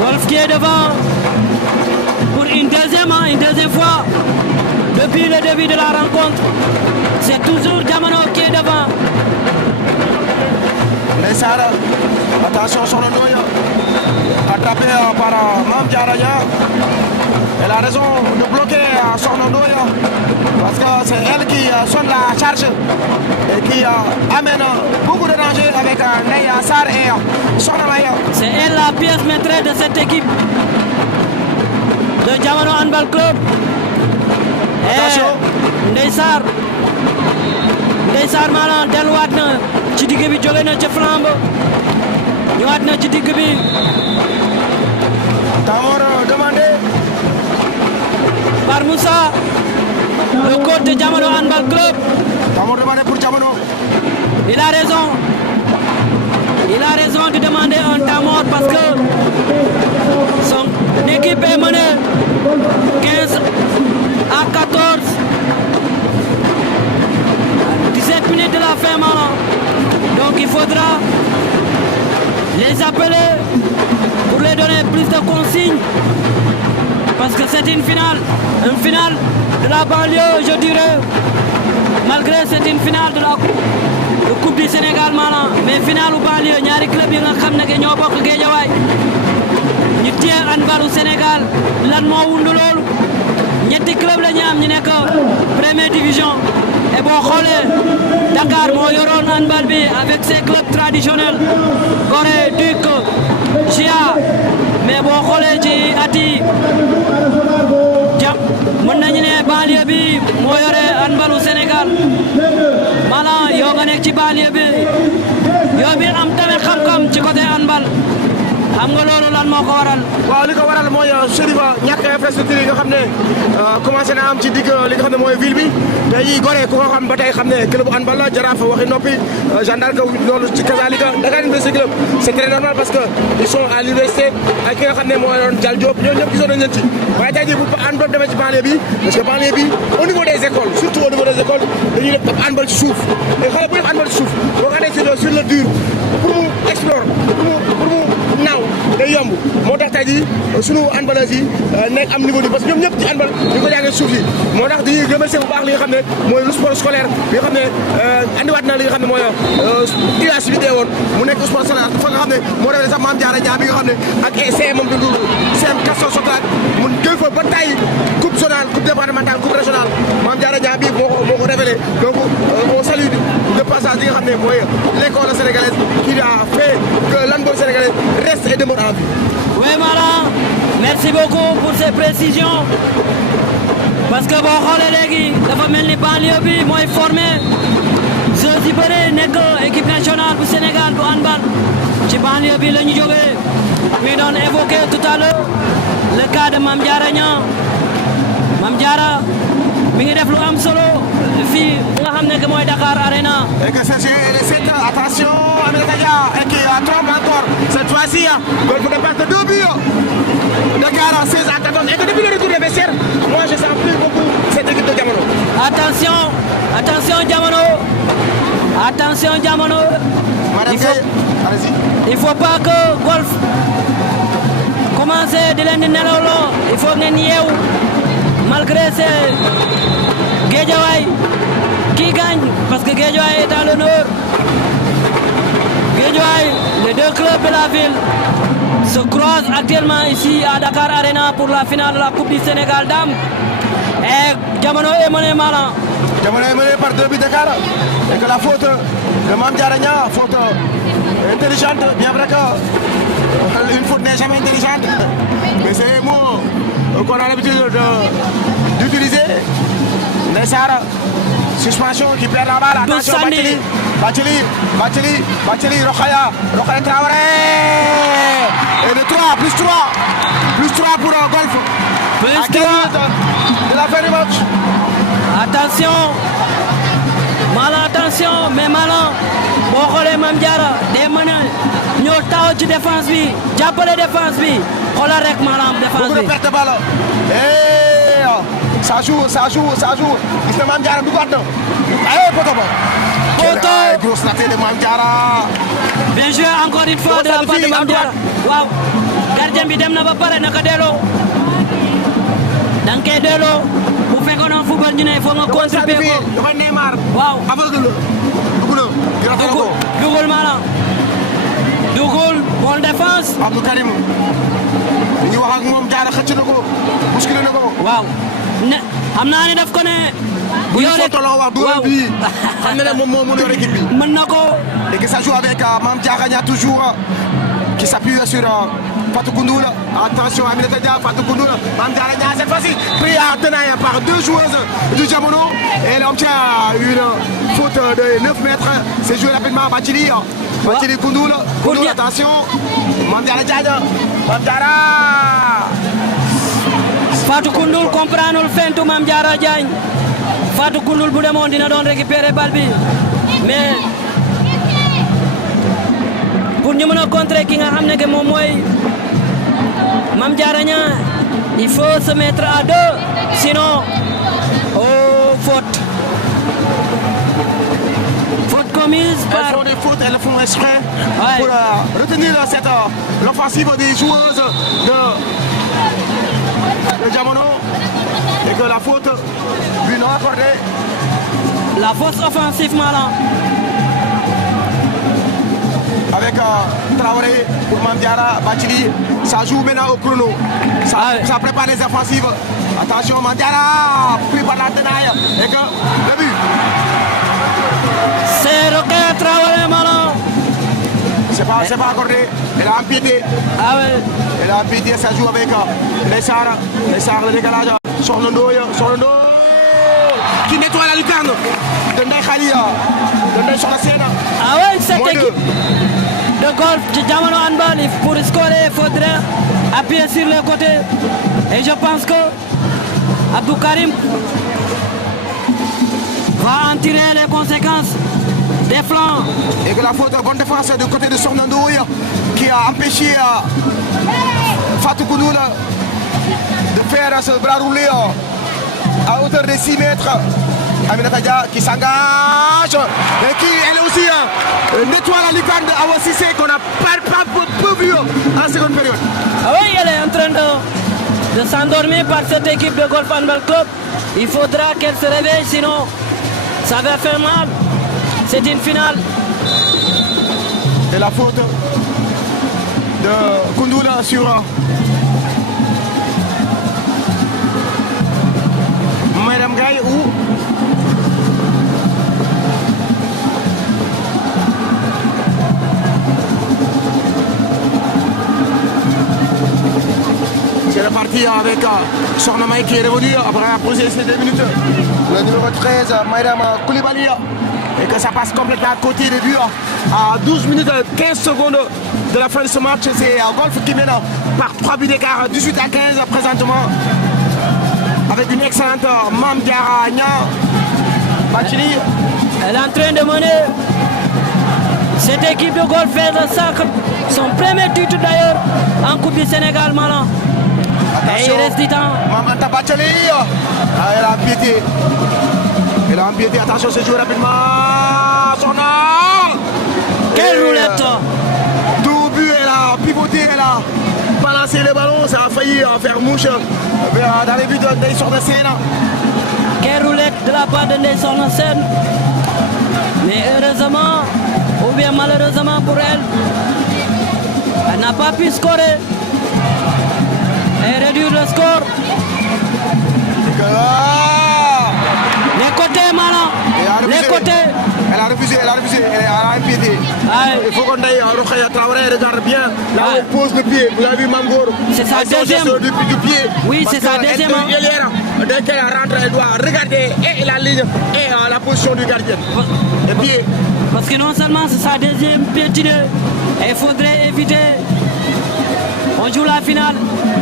Golf qui est devant pour une deuxième fois depuis le début de la rencontre. C'est toujours Diamano qui est devant. Ndeye Sarr, attention Soxna Ndoye, attrapé par Mame Diarra Niang. Elle a raison de bloquer Soxna Ndoye parce que c'est elle qui sonne la charge et qui amène beaucoup de danger avec Ndeye Sarr et Soxna May. C'est elle la pièce maîtresse de cette équipe de Diamano Handball Club. Attention. Ndeye Sarr maanaam delluwaat na ci digg bi, jóge na ci flambe ñëwaat na ci digg bi. Tamor demandé par Moussa, le coach de Diamono Handball Club. Tamor demandé pour Diamono. Il a raison. Il a raison de demander un temps mort parce que son équipe est menée 15 à 14. 17 minutes de la fin maintenant. Donc il faudra les appeler pour leur donner plus de consignes. Parce que c'est une finale de la banlieue, je dirais. Malgré c'est une finale de la Coupe du Sénégal maintenant, mais finale u banlieue ñaari club yi nga xam ne ñoo bokk Guédiawaye ñu téye handball u Sénégal lan moo wundu loolu ñetti club la ñu am ñu nekk première division et boo xoolee Dakar moo yoroon handball bi avec ses clubs traditionnels Gorée, Duc, GIA mais boo xoolee ci at yi mën nañu ne banlieue bi moo yore handball u Sénégal maanaam yow nga nekk ci banlieue bi yow bi am tamit xam-xam ci côté handball xam nga loolu lan moo ko waral. waaw li ko waral mooy Chérif ñàkk infrastructure yi nga xam ne commencé na am ci digg li nga xam ne mooy ville bi te yi Gorée ku ko xam ba tey xam ne club handball la Jaraaf waxi noppi gendarme loolu ci Kazalika Dakar Université Club c'est très normal parce que ils sont à l'université ak ki nga xam ne moo doon Dial Diop ñooñu ñëpp gisoon nañ leen ci waaye tey jii bu handball demee ci banlieue bi parce que banlieue bi au niveau des écoles surtout au niveau des écoles dañuy def handball ci suuf te xale bu def handball ci suuf boo ko andee sur le dur pour mu explore pour mu naaw day yomb moo tax tey jii sunu handballeurs yi nekk am niveau bi parce que ñoom ñëpp ci handball ñu ko jàngee suuf yi moo tax dañuy remercier bu baax li nga xam ne mooy le sport scolaire bi nga xam ne andiwaat na li nga xam ne mooy UAS bi dee woon mu nekk sport scolaire fa nga xam ne moo defee sax Mame Diarra Dia bi nga xam ne ak CM moom dundu CM Castor Sotrac mun jël fa ba tay coupe zonale coupe départementale coupe régionale Mame Diarra Dia bi moo ko révélé donc on salue de passage li nga xam ne mooy l'école sénégalaise qui a fait que l'handball sénégalais reste et demeure en vie. Oui Malang, merci beaucoup pour ces précisions parce que boo xoolee léegi dafa mel ni banlieue bi mooy formé jeux yu bëri nekk équipe nationale bu Sénégal bu handball ci banlieue bi la ñu jógee mi doon évoqué tout à l'heure le cas de Mame Diarra Niang Mame Diarra mi ngi def lu am solo fii nga xam ne que mooy Dakar Arena. Et que c'est attention Aminata Dia et qui trompe encore cette fois-ci il faut dépasser 2 buts Dakar 16 à 14 et que depuis le retour des vestiaires moi je sens plus beaucoup cette équipe de Diamono. Attention Diamono. Madame Gueye, allez-y. Il faut pas que Golf commence di leen di nelawloo il faut ngeen yeewu malgré c'est Guédiawaye qui gagne parce que Guédiawaye est à l'honneur. Guédiawaye, les deux clubs de la ville se croisent actuellement ici à Dakar Arena pour la finale de la Coupe du Sénégal Dames. Et Diamono est mené Malang. Diamono est mené par 2 buts Dakar et que la faute de Mame Diarra Niang, faute intelligente, bien vrai que une faute n'est jamais intelligente, mais c'est les mots qu'on a l'habitude d'utiliser. Nessara, suspension qui perd la balle. Attention, Bathily, Rokhaya Traoré. Et de 3, plus 3 pour Golf. Plus 3 de la fin du match. Attention, mais Malang boo xoolee Mame Diarra day mën a ñëw taw ci défense bi jàppale défense bi xoolal rek Malang défense bi. Beaucoup de perte de balle. Et ça joue. Gis na Mame Diarra dugaat na. Allez, poto ba. Grosse raté de Mame Diarra. Bien joué encore une fois de la part de Mame Diarra. Waaw. Gardien bi dem na ba pare naka delloo. Da nga koy delloo. bu fekkoon na football ñu ne il faut nga contribuer ko. dafay Neymar. waaw aveugle la. dugul Malang. dugul bonne défense. Abdou Karim. ñu wax ak moom Diarra xëcc na ko. bousculé na ko. waaw. ne xam naa ne daf ko ne. bu ñu foto la wax dugal bii. xam na ne moom moo mën yor équipe bi. mën na ko. et que ça joue avec Mame Diarra Niang toujours qui s'appuie sur Fatou Koundoul. Attention Aminata Dia, Fatou Koundoul, Mame Diarra Niang cette fois-ci pris à tenaille par 2 joueuses du Diamono et elle obtient une faute de 9 mètres. C'est joué rapidement. Bachili Koundoul. Koundoul, attention. Mamdiara Diagne. Mamdiara. Fatou Koundoul comprendre le feint de Mamdiara Diagne. Fatou Koundoul bu demoon dina doon récupérer balle bi mais pour ñu mën a contrer ki nga xam ne que moom mooy Mamdiara Niang il faut se mettre à deux sinon faute commise par... Elles font des fautes, elles font exprès pour retenir l'offensive des joueuses de Diamono et que la faute lui non accordée. La fausse offensive Malang. Avec Traoré pour Mamdiara, Bachili, ça joue maintenant au chrono. Ça prépare les offensives. Attention Mamdiara, pris par la tenaille. Et que le but. C'est Rokhaya Traoré Malang. C'est pas accordé. Elle a empiété. Ah ouais. Elle a empiété, ça joue avec Nessara. Nessara, le décalage. Sornondo. Qui nettoie la lucarne de Ndeye Khalia. De Ndeye Sornacena. Ah ouais, cette équipe de golf de Diamono Handball, pour scorer, il faudrait appuyer sur le côté. Et je pense que Abdou Karim va en tirer les conséquences des flancs. Et que la faute de bonne défense du côté de Sornondo qui a empêché Fatou Koundoul de faire ce bras roulé à hauteur de 6 mètres. Aminata Dia qui s'engage et qui elle aussi nettoie la lucarne de Awa Cissé qu'on n'a pas peu vu en seconde période. Ah oui, elle est en train de s'endormir par cette équipe de Golf Handball Club. Il faudra qu'elle se réveille, sinon ça va faire mal. C'est une finale. Et la faute de Koundoul sur Madame Gaye ou c'est reparti avec Sornamaï qui est revenu après avoir posé ces 2 minutes. Le numéro 13, Madame Koulibaly. Et que ça passe complètement à côté du but. À 12 minutes 15 secondes de la fin de ce match, c'est Golf qui mène par 3 buts d'écart, 18 à 15 présentement. Avec une excellente Mamdiara Niang. Bachili. Elle est en train de mener cette équipe de golf vers le sacre. Son premier titre d'ailleurs en Coupe du Sénégal Malang. Et il reste du temps. Mamanta Bacheli. Elle a empiété. Elle a empiété. Attention, c'est joué rapidement. Quelle roulette. Tout but, elle a pivoté, elle a balancé le ballon. Ça a failli faire mouche dans les buts de Ndeye Sornacena. Quelle roulette de la part de Ndeye Sornacena. Mais heureusement, ou bien malheureusement pour elle, elle n'a pas pu scorer et réduire le score. Les côtés Malang, les côtés. Elle a refusé, elle a empiété. Il faut qu'on aille à Rokhaya Traoré, regarde bien. Là où elle pose le pied, vous avez vu Mangor. C'est sa deuxième. Du pied. Oui, c'est sa deuxième. Dès qu'elle rentre, elle doit regarder et la ligne et la position du gardien. Les pieds. Parce que non seulement c'est sa deuxième piétinée, il faudrait éviter. On joue la finale.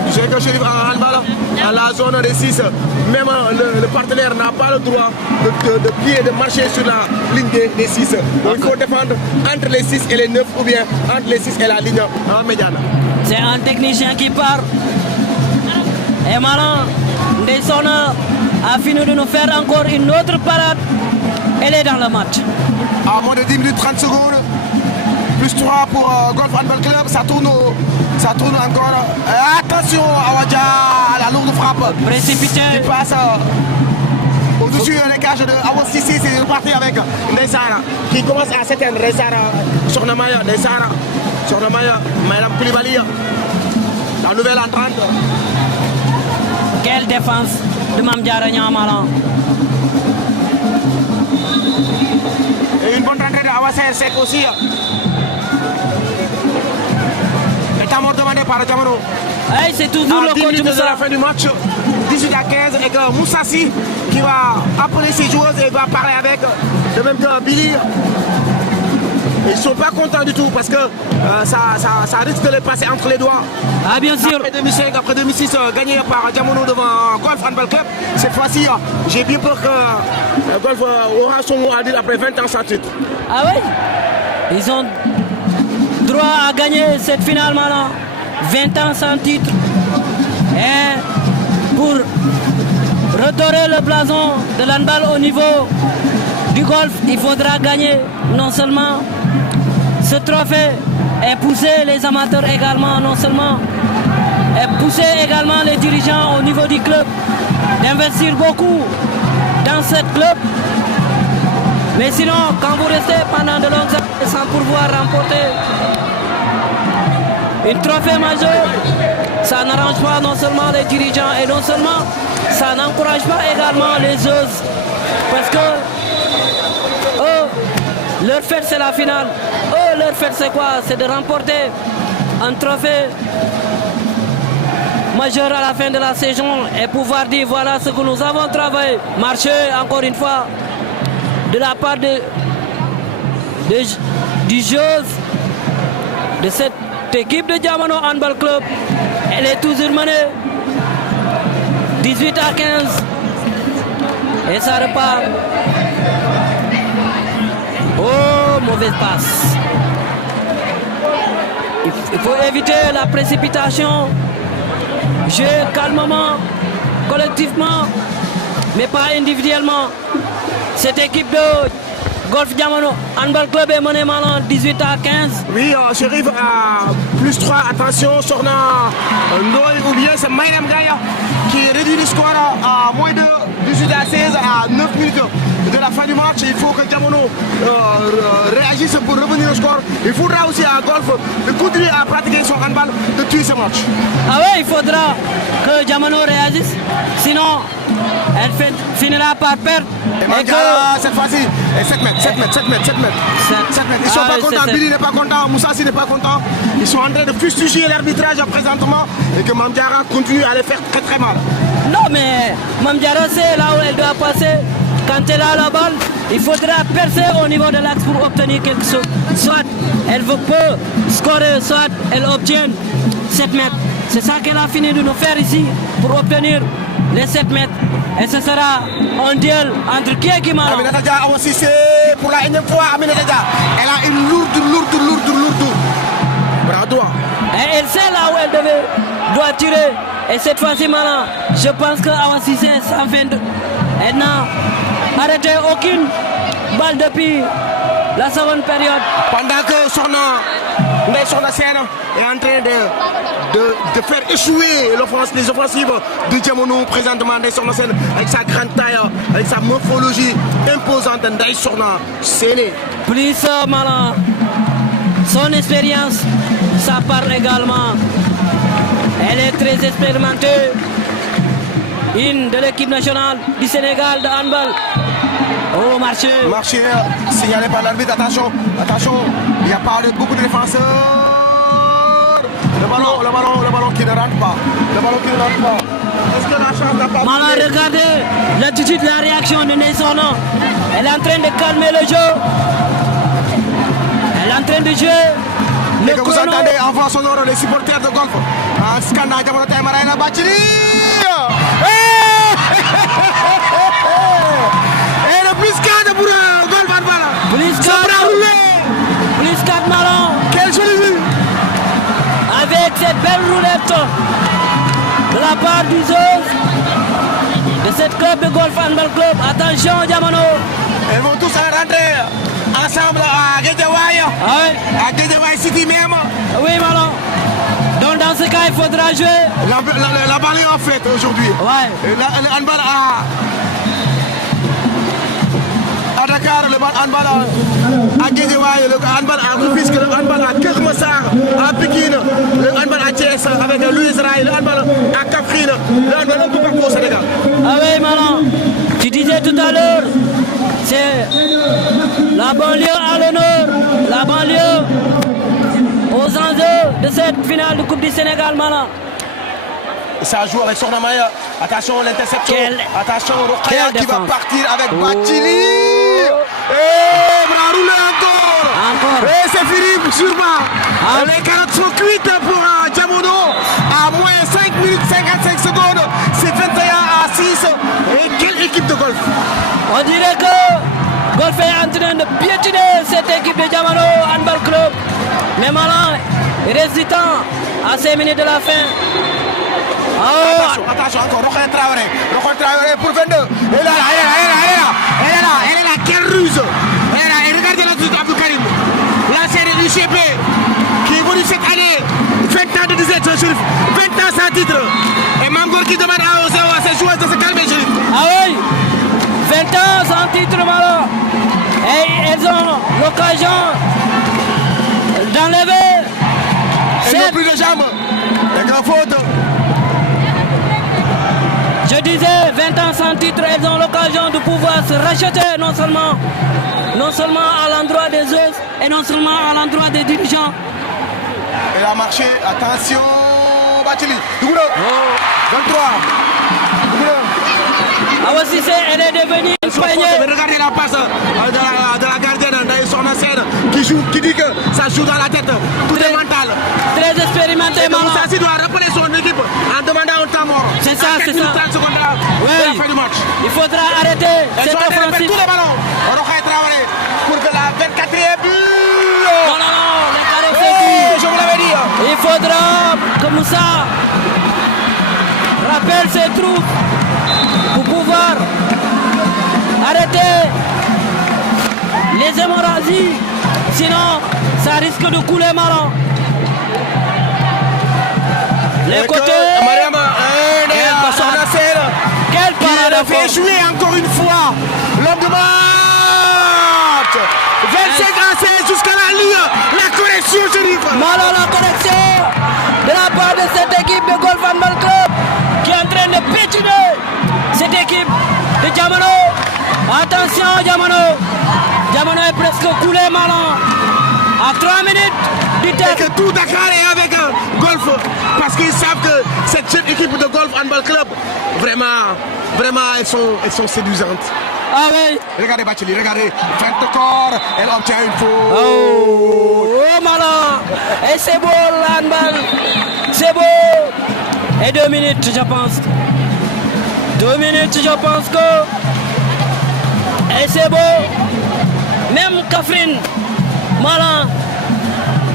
Je sais que je suis en handball, à la zone des 6. Même le partenaire n'a pas le droit de marcher sur la ligne des 6. Donc il faut défendre entre les 6 et les 9 ou bien entre les 6 et la ligne médiane. C'est un technicien qui part. Et maintenant, Ndeye Sorna a fini de nous faire encore une autre parade. Elle est dans le match. À moins de 10 minutes 30 secondes. Plus 3 pour Golf Handball Club, ça tourne encore. Attention à Wadja, la lourde frappe. Précipité. Il passe au-dessus des cages de Awa Cissé, c'est reparti avec Ndeye Sara qui commence à s'éteindre. Ndeye Sara, Sornamaya, Ndeye Sara, Sornamaya, Madame Koulibaly, la nouvelle entrante. Quelle défense de Mamdiara Niang Malang. Et une bonne rentrée de Awa Sek aussi. Mort demandé par Diamono. Hey, c'est toujours le 10 coach minutes de Moussa. la fin du match, 18 à 15, et que Moussassi qui va appeler ses joueuses et va parler avec de même que Billy. Ils ne sont pas contents du tout parce que ça risque de les passer entre les doigts. Ah bien sûr. Après 2006, gagné par Diamono devant Golf Handball Club. Cette fois-ci, j'ai bien peur que Golf aura son mot à dire après 20 ans sans titre. Ah oui? Ils ont droit à gagner cette finale maintenant. 20 ans sans titre. Et pour redorer le blason de l'handball au niveau du golf, il faudra gagner non seulement ce trophée et pousser les amateurs également, non seulement, et pousser également les dirigeants au niveau du club d'investir beaucoup dans ce club. Mais sinon, quand vous restez pendant de longues années sans pouvoir remporter un trophée majeur, ça n'arrange pas non seulement les dirigeants et non seulement ça n'encourage pas également les autres. Parce que leur fête c'est la finale. Leur fête c'est quoi? C'est de remporter un trophée majeur à la fin de la saison et pouvoir dire voilà ce que nous avons travaillé. Marché encore une fois de la part du jeu de cette équipe de Diamono Handball Club. Elle est toujours menée 18 à 15 et ça repart. Oh, mauvaise passe. Il faut éviter la précipitation. Jouer calmement, collectivement, mais pas individuellement. Cette équipe de Golf Diamono Handball Club est menée maintenant 18 à 15. Oui, j'arrive à plus 3. Attention, Sorna Ndoye ou bien c'est Maïnem Gaya qui réduit le score à moins de 18 à 16 à 9 minutes de la fin du match. Il faut que Diamono réagisse pour revenir au score. Il faudra aussi à Golf de continuer à pratiquer son handball de tuer ce match. Ah oui, il faudra que Diamono réagisse. Sinon, elle finira par perdre. Et que cette fois-ci, 7 mètres. Ils ne sont pas contents, Billy n'est pas content, Moussassi n'est pas content. Ils sont en train de fustiger l'arbitrage présentement et que Mamdiara continue à les faire très très mal. Non mais Mamdiara c'est là où elle doit passer. Quand elle a la balle, il faudra percer au niveau de l'axe pour obtenir quelque chose. Soit elle peut scorer, soit elle obtient 7 mètres. C'est ça qu'elle a fini de nous faire ici pour obtenir les 7 mètres. Et ce sera un duel entre qui et qui maintenant. Aminata Dia aussi c'est pour la énième fois. Aminata Dia, elle a une lourde bras. Et elle sait là où elle doit tirer. Et cette fois-ci maintenant, je pense que Awa Cissé s'en fait. Elle n'a arrêté aucune balle depuis la seconde période. Pendant que Sorna Sène est en train de faire échouer les offensives de Diamono présentement. Sorna Sène avec sa grande taille, avec sa morphologie imposante. Sorna Sène. Plus malin, son expérience, ça part également. Elle est très expérimentée. Une de l'équipe nationale du Sénégal de handball. Oh, marché signalé par l'arbitre. Attention, il n'y a pas beaucoup de défenseurs. Le ballon qui ne rentre pas. Est-ce que la chance n'a pas bougé? Regardez l'attitude, la réaction de Nessono. Elle est en train de calmer le jeu. Elle est en train de jouer. Et que vous entendez en voix sonore les supporters de golf. En scandale, Diamono Taïmaraïna Bachili. Et le plus 4 pour Golf Handball. Plus 4 Plus 4 Malon. Quel joli vue. Avec cette belle roulette de la part du Zoz de cette club de Golf Handball Club. Attention Diamono. Ils vont tous rentrer ensemble à Guédiawaye. À Guédiawaye City même. Oui Malon. Donc dans ce cas il faudra jouer. La balle est en fait aujourd'hui. Ouais. Le handball à Dakar, le handball à Guédiawaye, le handball à Rufisque, le handball à Keur Massar, à Pikine, le handball à Thiès avec Louis Israël, le handball à Kaffrine, le handball un peu partout au Sénégal. Ah oui Malon, tu disais tout à l'heure, c'est la banlieue à l'honneur, la banlieue aux enjeux de cette finale de Coupe du Sénégal Malon. Ça joue avec Sorna Maya. Attention l'interception. Attention Rokhaya qui va partir avec Bachili. c'est fini sûrement. Les carottes sont cuites pour Diamono à moins 5 minutes 55 secondes. C'est 21 à 6. Et quelle équipe de golf! On dirait que Golf est en train de piétiner cette équipe de Diamano Handball Club. Mais Malan reste du temps à 5 minutes de la fin. Attention encore, Rokhaya Traoré pour 22. Elle est là, quelle ruse! Regardez là Abdou Karim, l'ancien de l'UCP, qui est venu cette année, 20 ans de 17 Chérif, 20 ans sans titre. Et Mamgour qui demande à ses joueurs de se calmer, Chérif. Ah oui, 20 ans sans titre, Malan. Et elles ont l'occasion d'enlever. Elles n'ont plus de jambes. C'est une faute. Je disais 20 ans sans titre, elles ont l'occasion de pouvoir se racheter non seulement à l'endroit des joueurs et non seulement à l'endroit des dirigeants. Elle a marché, attention, Bachili, 23. Ah aussi, elle est devenue une poignée. Regardez la passe de la gardienne son ancienne qui dit que ça joue dans la tête. Tout est mental. Très expérimenté, Maman. Moussassi doit rappeler son équipe en demandant un temps mort. C'est ça, c'est ça. 30 secondes à la fin du match. Il faudra arrêter cette offensive. Tous les ballons. Rokhaya Traoré pour que la 24e but. Non, les carrés c'est tout. Je vous l'avais dit. Il faudra que Moussa rappelle ses troupes pour pouvoir arrêter les hémorragies. Sinon, ça risque de couler Malan. Les côtés. Mariama, quelle parade a fait jouer encore une fois l'homme de match. 25 à 16 jusqu'à la ligne. La correction, Chérif. Malan, la correction de la part de cette équipe de Golf Handball Club qui est en train de pétiner cette équipe de Diamano. Attention Diamano. Diamano est presque coulé Malan. À 3 minutes du terme. Et que tout Dakar est avec Golf. Parce qu'ils savent que cette jeune équipe de Golf Handball Club, vraiment, elles sont séduisantes. Ah oui. Regardez Bacheli, regardez. Fin de corps, elle obtient une faute. Oh Malan. Et c'est beau le handball. C'est beau. Et 2 minutes je pense. 2 minutes je pense que. Et c'est beau. Même Kafrine, Malan,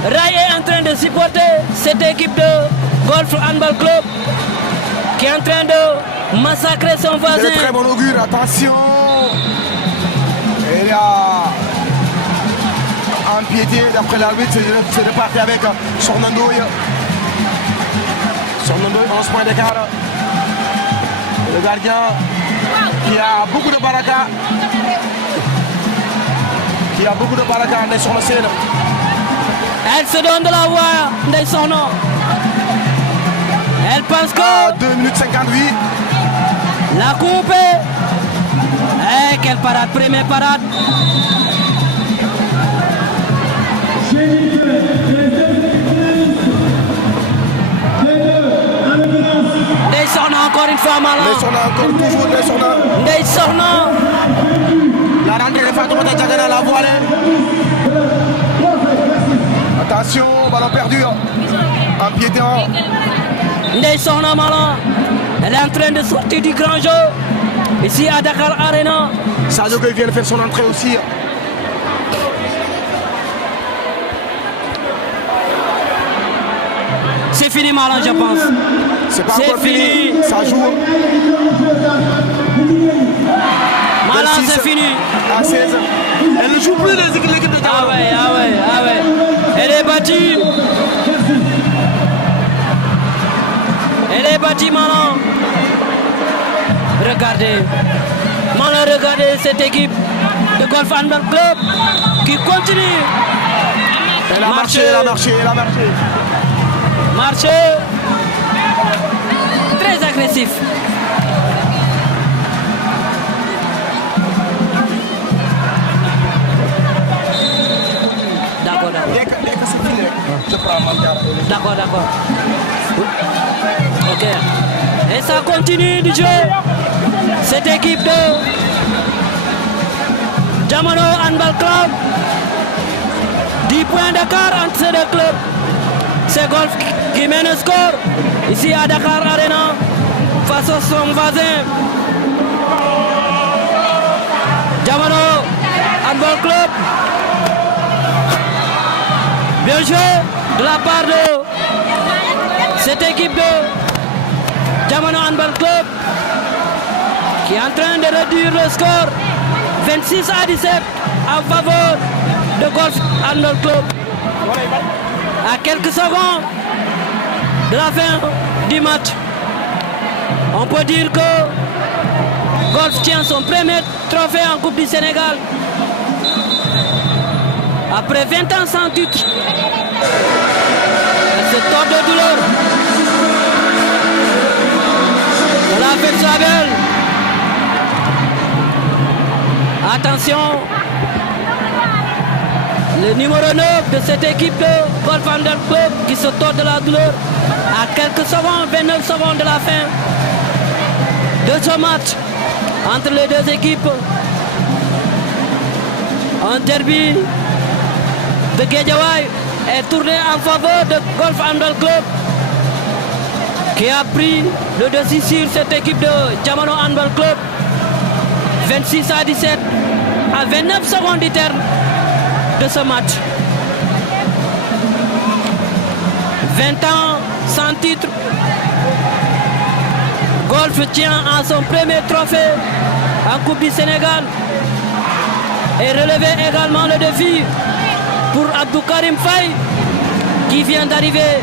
Ray est en train de supporter cette équipe de Golf Handball Club qui est en train de massacrer son voisin. C'est très bon augure, attention. Elle a empiété d'après l'arbitre, c'est reparti avec Sornandoy. Sornandoy, 11 points d'écart. Le gardien qui a beaucoup de baraka. Ndeye Sokhna Sène. Elle se donne de la voix, Ndeye Sokhna. Elle pense que 2 minutes 58. La coupe. Eh, quelle parade, première parade. Ndeye Sokhna encore une fois Malan. Ndeye Sokhna encore toujours Ndeye Sokhna. Ndeye Sokhna. La rentrée de Fatoumata Diagana la voile. Attention, ballon perdu. Empiétant. Ndeye Sokhna Malan. Elle est en train de sortir du grand jeu. Ici à Dakar Arena. Sadio Gueye vient de faire son entrée aussi. C'est fini Malan je pense. C'est pas encore fini. Ça joue. Malan c'est fini. À 16. Elle ne joue plus l'équipe de Diamano. Ah ouais. Elle est battue. Elle est battue Malan. Regardez. Malan, regardez cette équipe de Golf Handball Club qui continue. Elle a marché. Marché. Très agressif. D'accord. D'accord. Ok. Et ça continue de jouer. Cette équipe de Diamano Handball Club 10 points d'écart entre ces deux clubs. C'est Golf qui mène le score ici à Dakar Arena face à son voisin. Diamano Handball Club. Bien joué de la part de cette équipe de Diamano Handball Club qui est en train de réduire le score 26 à 17 en faveur de Golf Handball Club. À quelques secondes de la fin du match, on peut dire que Golf tient son premier trophée en Coupe du Sénégal. Après 20 ans sans titre, c'est tort de douleur. On a fait ça belle. Attention, le numéro 9 de cette équipe de Golf Handball Club qui se tord de la douleur à quelques secondes, 29 secondes de la fin de ce match entre les deux équipes. Un derby de Guédiawaye est tourné en faveur de Golf Handball Club qui a pris le dessus sur cette équipe de Diamano Handball Club. 26 à 17 à 29 secondes du terme de ce match. 20 ans sans titre. Golf tient en son premier trophée en Coupe du Sénégal et relevé également le défi pour Abdou Karim Faye qui vient d'arriver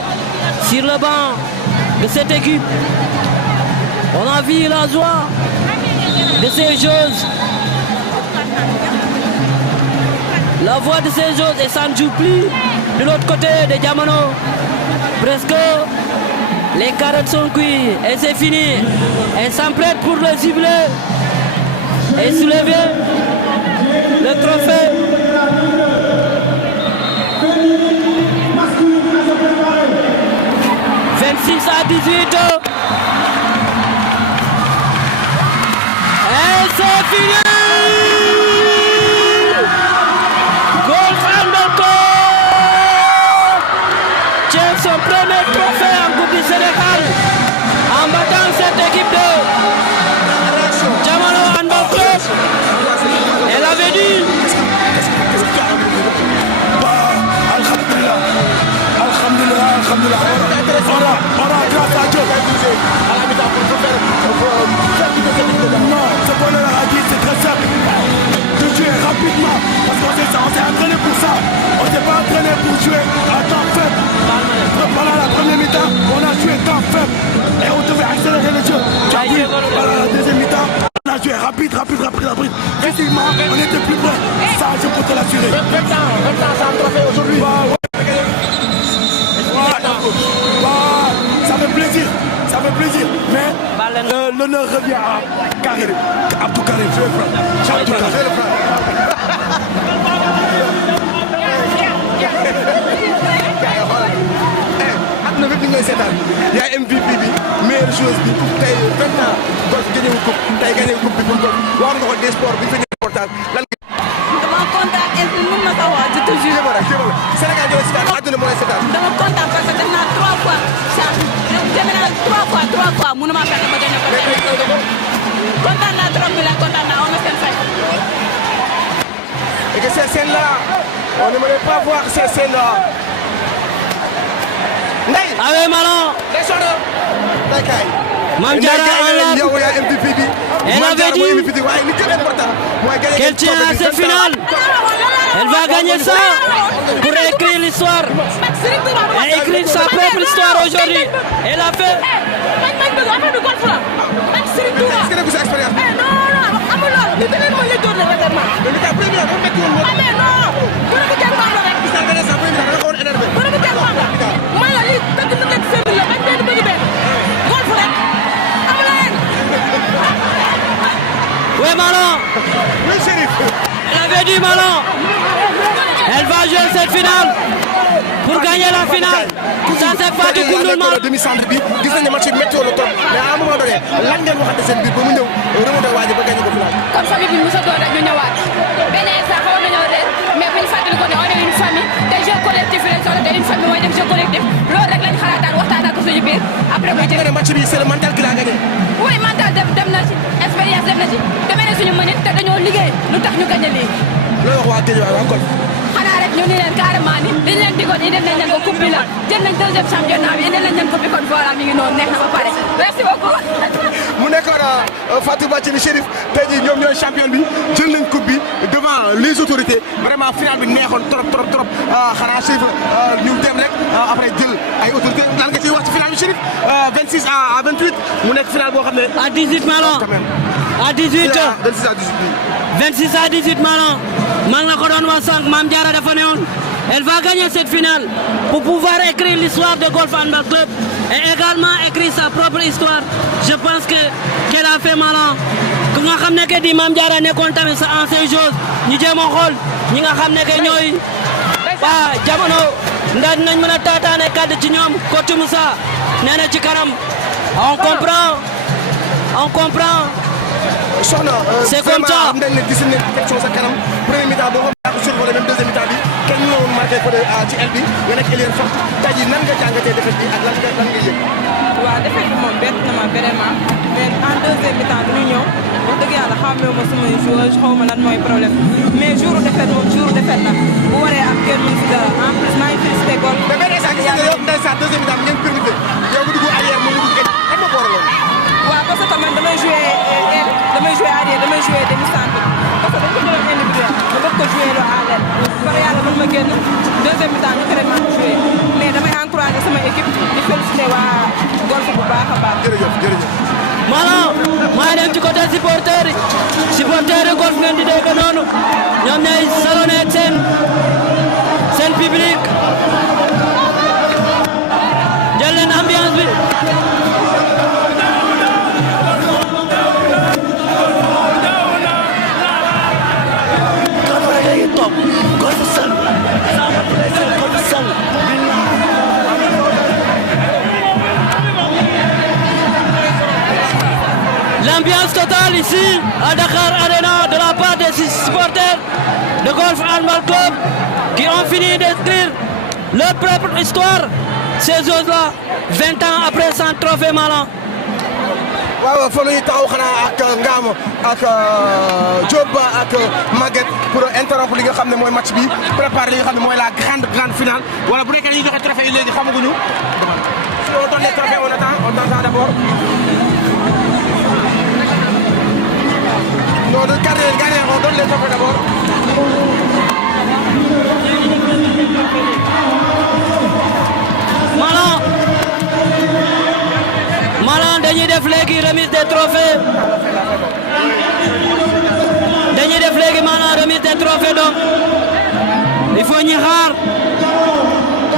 sur le banc de cette équipe. On a vu la joie de ces joueuses. La voix de ces joueuses et ça ne joue plus de l'autre côté de Diamano. Presque les carottes sont cuites et c'est fini. Elles s'emprêtent pour le jubilé et soulever le trophée. 26 à 18. Et c'est fini. Golf Handball Club tient son premier trophée en Coupe du Sénégal en battant cette équipe de Diamano Handball Club. Elle avait dit. Grâce à Dieu. Non, ce qu'on leur a dit, c'est très simple. De jouer rapidement. Parce qu'on s'est entraîné pour ça. On s'est pas entraîné pour jouer à temps faible. Pendant la première mi-temps, on a joué temps faible. Et on devait accélérer le jeu. Tu as vu, pendant la deuxième mi-temps, on a joué rapide. Physiquement, on était plus près. Ça, je peux te l'assurer. 20 ans, c'est un trophée aujourd'hui. Ça fait plaisir, mais l'honneur revient à Karim, Abdou Karim. Aduna bépp ni ngay seetaan yaay MVP bi meilleure joueuse bi tey 20 ans Golf gagné wu coupe tey gagné coupe bi pour Golf wax nga ko des sports bi fi ñu portal lan dama kontaan et mën na ko wax je te jure. Sénégal ñoo seetaan aduna moo lay seetaan. dama kontaan parce que def naa 3 fois demee naa 3 fois mënuma fexe ba gagné ko. kontaan naa trop bi la kontaan naa on a seen fay. Et que ces scènes-là, on n'aimerait pas voir ces scènes-là. Ndeye. Allez Malang. Ndeye Soxna. Ndeye Kaay. Mame Diarra Elle avait dit qu'elle tient à cette finale. Elle va gagner ça pour écrire l'histoire. Et écrire sa propre histoire aujourd'hui. Elle a fait. Oui, Malang. Oui, Chérif. Elle avait dit Malang. Elle va jouer cette finale pour gagner la finale. Ça c'est pas du Koundoul Malang. demi-centre bi gis nañu match bi métti woon na trop mais à un moment donné lan ngeen waxante seen biir ba mu ñëw remonté waa ji ba gagné ko finale. comme famille bi Moussa Dore rek ñu ñëwaat beneen sax xawoon nañoo réer mais bu ñu fàttali ko ne on est une famille. nga ne match bi c'est le mental qui l'a gagné. oui mental dem na ci expérience dem na ci demee na suñu mënit te dañoo liggéey lu tax ñu gagné lii. loolu wax waa Guédiawaye waa Golf. xanaa rek ñu ni leen carrément ni liñ leen digoon indil nañ leen ko coupe bi la jël nañ deuxième championnat bi indil nañ leen coupe bi kon voilà mi ngi noonu neex na ba pare merci beaucoup. mu nekkoon Fatou Bathily Chérif tey jii ñoom ñooy champion bi jël nañ coupe bi devant les autorités vraiment final bi neexoon trop xanaa Chérif ñu dem rek après jël ay autorités lan nga ciy wax ci final bi Chérif 26 à 28 mu nekk final boo xam ne. à 18 Malang à 18 26 à 18 26 à 18 Malang maa ngi la ko doon wax sànq Mame Diarra dafa ne woon elle va gagner cette finale pour pouvoir écrire l'histoire de Golf Handball Club et également écrire sa propre histoire. Je pense que qu'elle a fait Malang ku nga xam ne que di Mame Diarra nekkoon tamit sa ancien chose ñu jéem a xool ñi nga xam ne que ñooy waa jamono ndax dinañ mën a taataane kàddu ci ñoom coach Moussa nee na ci kanam on comprend soxna c'est comme ça am nañ ne gis nañ question sa kanam premier mi-temps boo xam ne survolé même deuxième mi-temps bi kenn ñu woon marqué ko ci aile bi nga nekk ailier forte tey jii nan nga jàngatee défaite bi ak lan nga yëg. waaw défaite bi moom bett na ma vraiment mais en deuxième mi-temps bi ñu ñëw wax dëgg yàlla xamee ma sumay joueur xaw ma lan mooy problème mais jour défaite moom jour défaite la bu waree am kenn mën si dara en plus maa ngi félicité Golf. mais benn instant gis nga yow ndeysaan deuxième mi-temps ngeen permuté yow nga dugg arrière moom nga dugg kan ma ko waraloon. waaw parce que man damay joué aile damay joué arrière damay joué demi centre parce que dañ ko jëloon individuel ma bëgg ko joué loo à l'aile par yàlla mën ma génn deuxième mi-temps ñu vraiment joué mais damay encouragé sama équipe di félicité waa Golf bu baax a baax. jërëjëf. Malang maa dem ci côté supporter yi Golf ngeen di dégg noonu ñoom ñooy salonné seen public jël leen ambiance bi. L'ambiance totale ici à Dakar Arena de la part des supporters de Golf Handball Club qui ont fini d'écrire leur propre histoire. Ces choses-là, 20 ans après sans trophée Malang. waaw fa ñuy taxaw xanaa ak Ngam ak Diop ak Maguette pour interrompre li nga xam ne mooy match bi préparer li nga xam ne mooy la grande finale wala bu nekkee dañuy joxe trophée yi léegi xamaguñu. on donne les trophées on attend d'abord. non de gardien on donne les trophées d'abord. Malang dañuy def léegi remise des trophées remise des trophées donc il faut ñu xaar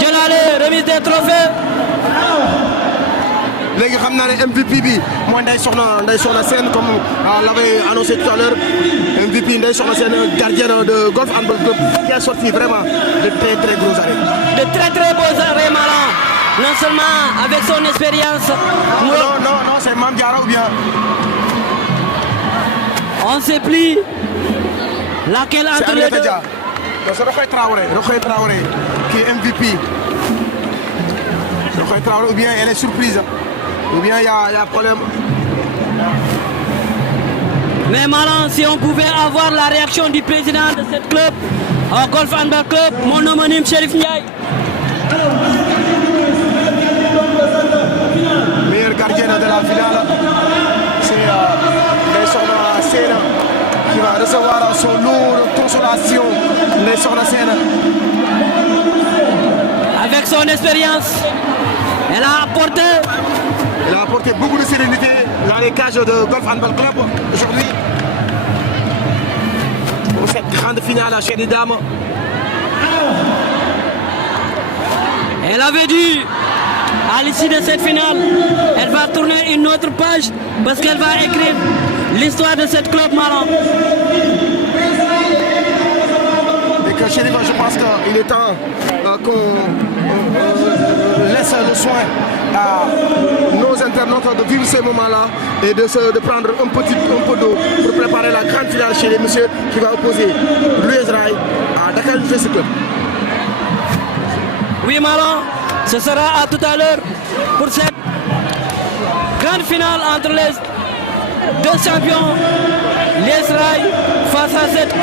jëlaale remise des trophées. léegi xam naa ne MVP bi mooy Ndeye Sokhna Sène comme l'avait annoncé tout à l'heure MVP Ndeye Sokhna Sène gardienne de Golf Handball Club qui a sorti vraiment de très gros arrêts. De très beaux arrêts Malang. Non seulement avec son expérience. Non, c'est Mame Diarra ou bien. On ne sait plus laquelle entre les deux. C'est Rokhaya Traoré qui est MVP. Rokhaya Traoré ou bien elle est surprise. Ou bien il y a problème. Mais Malang, si on pouvait avoir la réaction du président de ce club, Golf Handball Club, mon homonyme Chérif Ndiaye. Meilleur gardien de la finale, c'est Ndeye Sokhna Sène qui va recevoir son lot de consolation. Ndeye Sokhna Sène. Avec son expérience, elle a apporté beaucoup de sérénité dans les cages de Golf Handball Club aujourd'hui. Pour cette grande finale chez les dames. Elle avait dit, à l'issue de cette finale, elle va tourner une autre page parce qu'elle va écrire l'histoire de cette club Malang. Et que Chérif, je pense qu'il est temps qu'on laisse le soin à nos internautes de vivre ces moments-là et de prendre un peu d'eau pour préparer la grande finale chez les messieurs qui va opposer l'US Rail à Dakar University Club. Oui Malang, ce sera à tout à l'heure pour cette grande finale entre les deux champions, l'AS Rail, face à cette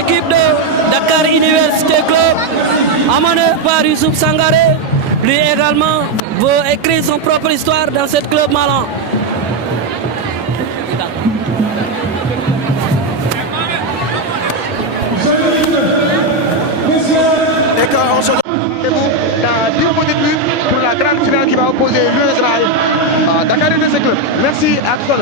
équipe de Dakar Université Club, amenée par Youssouf Sangaré. Lui également veut écrire son propre histoire dans cette club malan. Et qu'on se donne dans 10 minutes pour la grande finale qui va opposer l'US Rail à Dakar Université Club. Merci à tout à l'heure.